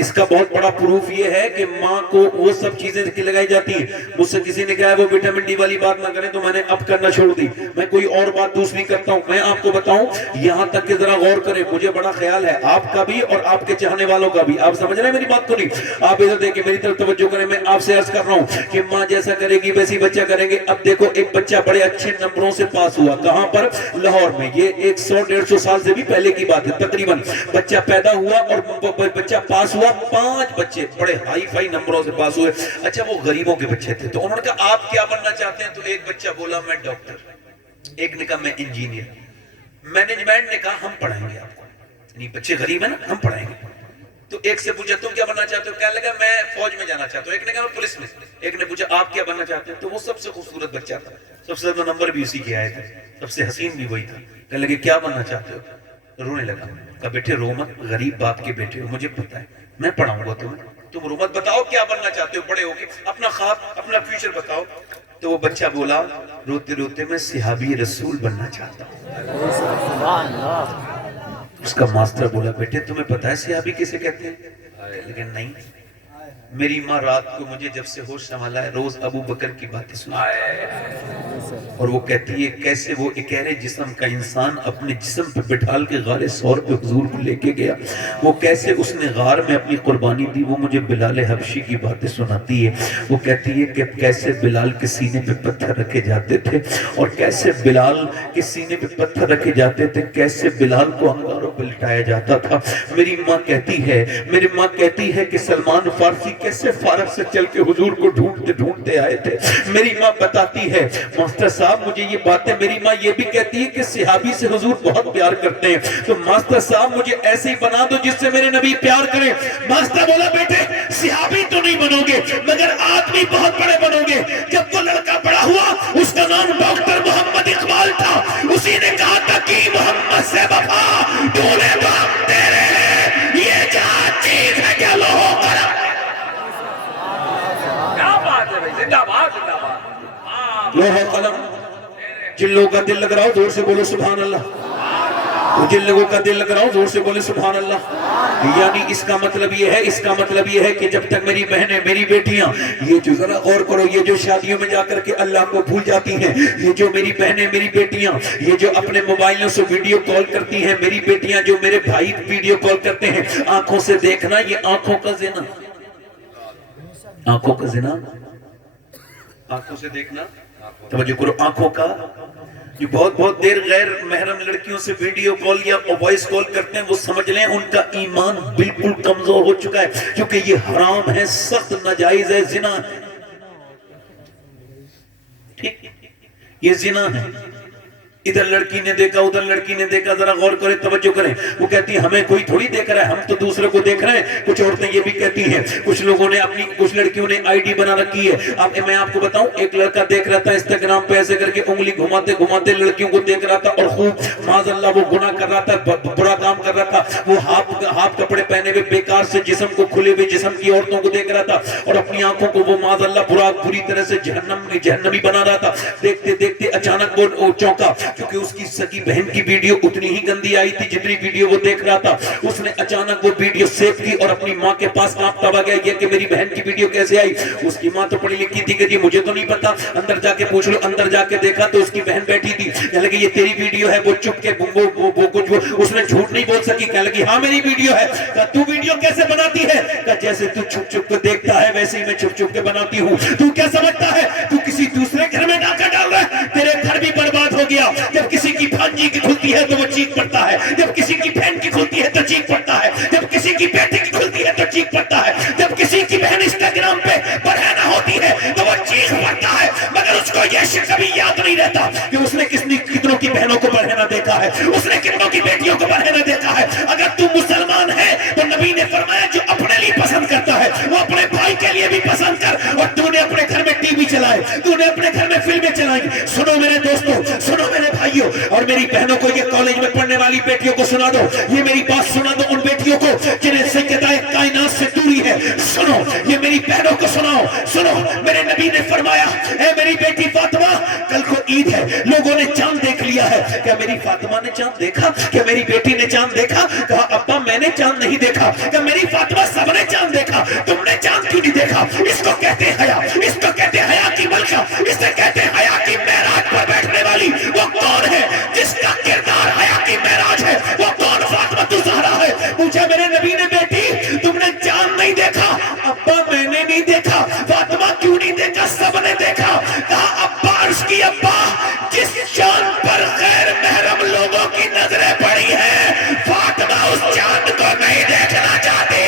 اس کا بہت بڑا پروف یہ ہے کہ ماں کو وہ سب چیزیں لگائی جاتی ہیں. مجھ سے کسی نے کہا ہے وہ وٹامن ڈی والی بات نہ کریں, تو میں نے اب کرنا چھوڑ دی. میں کوئی اور بات دوسری کرتا ہوں. میں آپ کو بتاؤں, یہاں تک کہ ذرا غور کریں, مجھے بڑا خیال ہے آپ کا بھی اور آپ کے چاہنے والوں کا بھی. آپ سمجھ رہے ہیں میری بات کو نہیں؟ آپ ادھر دیکھیں, میری طرف توجہ کریں. میں آپ سے عرض کر رہا ہوں کہ ماں جیسا کرے گی ویسی بچہ کریں گے. اب دیکھو, ایک بچہ بڑے اچھے نمبروں سے پاس ہوا, کہاں پر؟ لاہور میں. یہ 100-150 سال سے بھی پہلے کی بات ہے تقریباً. بچہ پیدا ہوا اور بچہ پاس ہوا, 5 بچے بڑے ہائی فائی نمبروں سے پاس ہوئے. اچھا, وہ غریبوں کے بچے تھے, تو انہوں نے کہا آپ کیا بننا چاہتے ہیں؟ تو ایک بچہ بولا میں ڈاکٹر, ایک نے کہا میں انجینئر. مینجمنٹ نے کہا ہم پڑھائیں گے آپ کو, یعنی بچے غریب ہیں نا, ہم پڑھائیں گے. تو ایک سے پوچھا تم کیا بننا چاہتے ہو؟ کہنے لگا میں فوج میں جانا چاہتا ہوں. ایک نے کہا میں پولیس میں. ایک نے پوچھا آپ کیا بننا چاہتے ہیں؟ تو وہ سب سے خوبصورت بچہ تھا, سب سے زیادہ نمبر بھی اسی کے آئے تھے, سب سے حسین بھی وہی تھا. کہنے لگے کیا بننا چاہتے ہو؟ رونے لگا. کہا بیٹے رو مت, غریب باپ کے بیٹے ہو, مجھے پتا ہے, میں پڑھاؤں گا تمہیں, تم رو مت. بتاؤ کیا بننا چاہتے ہو بڑے ہو کے, اپنا خواب اپنا فیوچر بتاؤ. تو وہ بچہ بولا روتے روتے میں صحابی رسول بننا چاہتا ہوں. اس کا ماسٹر بولا بیٹے تمہیں پتا ہے صحابی کسے کہتے ہیں؟ لیکن نہیں. میری ماں رات کو مجھے جب سے ہوش سنبھالا ہے روز ابو بکر کی باتیں سناتی ہے, اور وہ کہتی ہے کیسے وہ ایک گہرے جسم کا انسان اپنے جسم پہ بٹھال کے غار ثور پہ حضور کو لے کے گیا, وہ کیسے اس نے غار میں اپنی قربانی دی. وہ مجھے بلال حبشی کی باتیں سناتی ہے. وہ کہتی ہے کہ کیسے بلال کے سینے پہ پتھر رکھے جاتے تھے, اور کیسے بلال کے سینے پہ پتھر رکھے جاتے تھے, کیسے بلال کو انگاروں پہ لٹایا جاتا تھا. میری ماں کہتی ہے کہ سلمان فارسی کیسے فارغ سے چل کے حضور کو ڈھونڈتے ڈھونڈتے آئے تھے. میری ماں بتاتی ہے ماسٹر صاحب مجھے یہ باتیں, میری ماں یہ بھی کہتی ہے کہ صحابی سے حضور بہت پیار کرتے ہیں, تو ماسٹر صاحب مجھے ایسے ہی بنا دو جس سے میرے نبی پیار کریں. ماسٹر بولا بیٹے صحابی تو نہیں بنو گے مگر آدمی بہت بڑے بنو گے. جب وہ لڑکا بڑا ہوا اس کا نام ڈاکٹر محمد اقبال تھا. اسی نے کہا تھا کہ محمد سے وفا ڈھونڈے تو ہم تیرے ہیں, یہ جہاں چیز ہے کیا لوہو کرم. لوح قلم, جن لوگوں کا دل لگ رہا ہو زور سے بولو سبحان اللہ. تو جن لوگوں کا دل لگ رہا ہو زور سے بولے سبحان اللہ. یعنی اس کا مطلب یہ ہے کہ جب تک میری بہنیں میری بیٹیاں یہ جو ذرا غور کرو یہ جو شادیوں میں جا کر کے اللہ کو بھول جاتی ہیں, یہ جو میری بہنیں میری بیٹیاں یہ جو اپنے موبائلوں سے ویڈیو کال کرتی ہیں, میری بیٹیاں جو میرے بھائی ویڈیو کال کرتے ہیں, آنکھوں سے دیکھنا یہ آنکھوں کا زنا, آنکھوں کا زنا, آنکھوں سے دیکھنا. توجہ کرو, آنکھوں کا جو بہت دیر غیر محرم لڑکیوں سے ویڈیو کال یا وائس کال کرتے ہیں وہ سمجھ لیں ان کا ایمان بالکل کمزور ہو چکا ہے, کیونکہ یہ حرام ہے, سخت ناجائز ہے, زنا ہے. ٹھیک, یہ زنا ہے. ادھر لڑکی نے دیکھا ادھر لڑکی نے دیکھا, ذرا غور کریں توجہ کریں. وہ کہتی ہیں ہمیں کوئی تھوڑی دیکھ رہا ہے, ہم تو دوسرے کو دیکھ رہے ہیں. کچھ عورتیں یہ بھی کہتی ہیں, کچھ لوگوں نے اپنی کچھ لڑکیوں نے آئی ڈی بنا رکھی ہے. اب میں آپ کو بتاؤں, ایک لڑکا دیکھ رہا تھا انسٹاگرام پہ ایسے کر کے انگلی گھماتے گھماتے لڑکیوں کو دیکھ رہا تھا, اور خوب معاذ اللہ وہ گناہ کر رہا تھا, برا کام کر رہا تھا. وہ ہاف کپڑے پہنے ہوئے بیکار سے جسم کو کھلے ہوئے جسم کی عورتوں کو دیکھ رہا تھا, اور اپنی آنکھوں کو وہ معاذ اللہ بری طرح سے جہنمی بنا رہا تھا. دیکھتے دیکھتے اچانک وہ چونکا, کیونکہ اس کی سگی بہن کی ویڈیو اتنی ہی گندی آئی تھی جتنی ویڈیو وہ دیکھ رہا تھا. اس نے اچانک وہ ویڈیو سیو کی اور اپنی ماں کے پاس کانپتا ہوا گیا, یہ کہ میری بہن کی ویڈیو کیسے آئی. اس کی ماں تو پڑھی لکھی تھی کہ جی مجھے تو نہیں پتا, اندر جا کے پوچھ لو. اندر جا کے دیکھا تو اس کی بہن بیٹھی تھی, کہنے لگی یہ تیری ویڈیو ہے. وہ چپ کے وہ کچھ اس نے جھوٹ نہیں بول سکی, کہنے لگی ہاں میری ویڈیو ہے. کہا تو ویڈیو کیسے بناتی ہے؟ کہا جیسے تو چھپ چھپ کے دیکھتا ہے ویسے ہی میں چھپ چھپ کے بناتی ہوں. تو کیا سمجھتا ہے تو کسی دوسرے گھر میں ڈاکہ ڈال رہا ہے؟ تیرے گھر بھی برباد ہو گیا. جب کسی کی بھانجی کی کھلتی ہے تو وہ چیخ پڑتا ہے, جب کسی کی بہن کی کھلتی ہے تو چیخ پڑتا ہے, جب کسی کی بیٹی کی کھلتی ہے تو چیخ پڑتا ہے, جب کسی کی بہن انسٹاگرام پہ برہنہ ہوتی ہے تو وہ چیخ پڑتا ہے. مگر اس کو یہ شک کبھی یاد نہیں رہتا کہ اس نے کتنوں کی بہنوں کو برہنہ دیکھا ہے, اس نے کتنوں کی بیٹیوں کو برہنہ دیکھا ہے. اگر تو مسلمان ہے تو نبی نے فرمایا جو اپنے لیے پسند کرتا ہے وہ اپنے بھائی کے لیے بھی پسند کر. اور تو نے اپنے گھر میں ٹی وی چلائے, تو نے اپنے گھر میں فلمیں چلائیں. سنو میرے دوستوں, سنو میرے بھائیوں اور میری بہنوں کو, یہ کالج میں پڑھنے والی بیٹیوں کو سنا دو, یہ میری بات سنا دو ان بیٹیوں کو جنہیں سیدہ کائنات سے دوری ہے. سنو, یہ میری بہنوں کو سناؤ. سنو, میرے نبی نے فرمایا اے میری بیٹی فاطمہ کل کو عید ہے, لوگوں نے چاند دیکھ لیا ہے. کیا میری فاطمہ نے چاند دیکھا؟ کیا میری بیٹی نے چاند دیکھا؟ کہا ابا میں نے چاند نہیں دیکھا. کیا میری فاطمہ سب نے چاند دیکھا, تم نے چاند کیوں نہیں دیکھا؟ اس کو کہتے ہیں حیا, اس کو کہتے ہیں حیا کی ملکہ, اسے کہتے ہیں حیا کی معراج پر بیٹھنے والی. وہ کون ہے جس کا کردار حیا کی معراج ہے؟ وہ کون فاطمہ الزہرا ہے. پوچھا میرے نبی نے بیٹی تم نے چاند نہیں دیکھا؟ ابا میں نے نہیں دیکھا. فاطمہ کیوں نہیں دیکھا؟ سب نے دیکھا. کہا ابا, عرض کی ابا جس چاند پر غیر محرم لوگوں کی نظریں پڑی ہیں فاطمہ اس چاند کو نہیں دیکھنا چاہتی.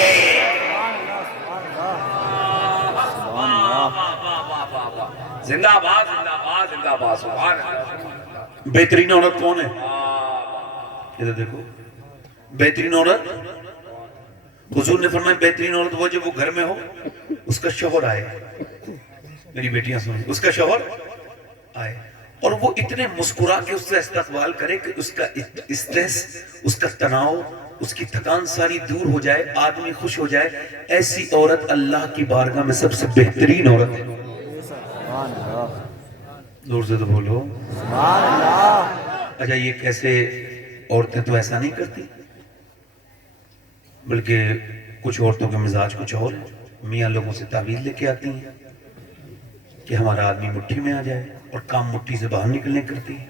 زندہ باد زندہ باد زندہ باد. سبحان اللہ. بہترین عورت کون ہے؟ ادھر دیکھو, بہترین عورت حضور نے فرمایا بہترین عورت وہ جب وہ گھر میں ہو اس کا شوہر آئے. میری بیٹیاں سنیں, اس کا شوہر آئے اور وہ اتنے مسکرا کے اس سے استقبال کرے کہ اس کا اسٹریس, اس کا تناؤ, اس کی تھکان ساری دور ہو جائے, آدمی خوش ہو جائے. ایسی عورت اللہ کی بارگاہ میں سب سے بہترین عورت ہے. زور سے تو بولو سبحان اللہ. اچھا یہ کیسے, عورتیں تو ایسا نہیں کرتی, بلکہ کچھ عورتوں کے مزاج کچھ اور ہے. میاں لوگوں سے تعویذ لے کے آتی ہیں کہ ہمارا آدمی مٹھی میں آ جائے, اور کام مٹھی سے باہر نکلنے کرتی ہے.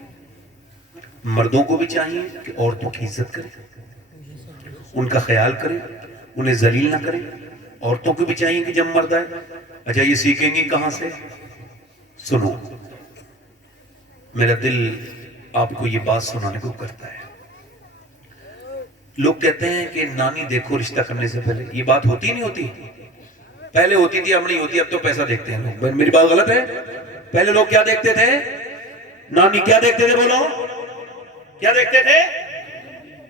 مردوں کو بھی چاہیے کہ عورتوں کی عزت کرے, ان کا خیال کرے, انہیں ذلیل نہ کرے. عورتوں کو بھی چاہیے کہ جب مرد آئے. اچھا یہ سیکھیں گی کہاں سے؟ سنو, میرا دل آپ کو یہ بات سنانے کو کرتا ہے. لوگ کہتے ہیں کہ نانی دیکھو رشتہ کرنے سے پہلے. یہ بات ہوتی نہیں ہوتی؟ پہلے ہوتی تھی, اب نہیں ہوتی. اب تو پیسہ دیکھتے ہیں لوگ. میری بات غلط ہے؟ پہلے لوگ کیا دیکھتے تھے؟ نانی کیا دیکھتے تھے؟ بولو کیا دیکھتے تھے؟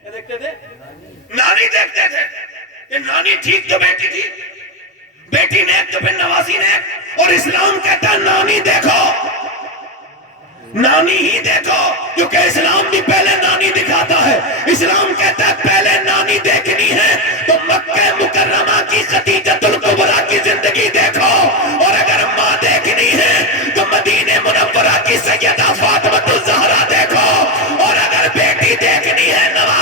کیا دیکھتے تھے؟ نانی دیکھتے تھے کہ نانی ٹھیک تو بیٹی تھی, بیٹی نے تو پھر نوازی نے. اور اسلام کہتا ہے نانی دیکھو, نانی ہی دیکھو, کیونکہ اسلام بھی پہلے نانی دکھاتا ہے. اسلام کہتا ہے پہلے نانی دیکھنی ہے تو مکہ مکرمہ کی خدیجۃ الکبریٰ کی زندگی دیکھو, اور اگر ماں دیکھنی ہے تو مدینہ منورہ کی سیدہ فاطمہ الزہرا دیکھو, اور اگر بیٹی دیکھنی ہے نواز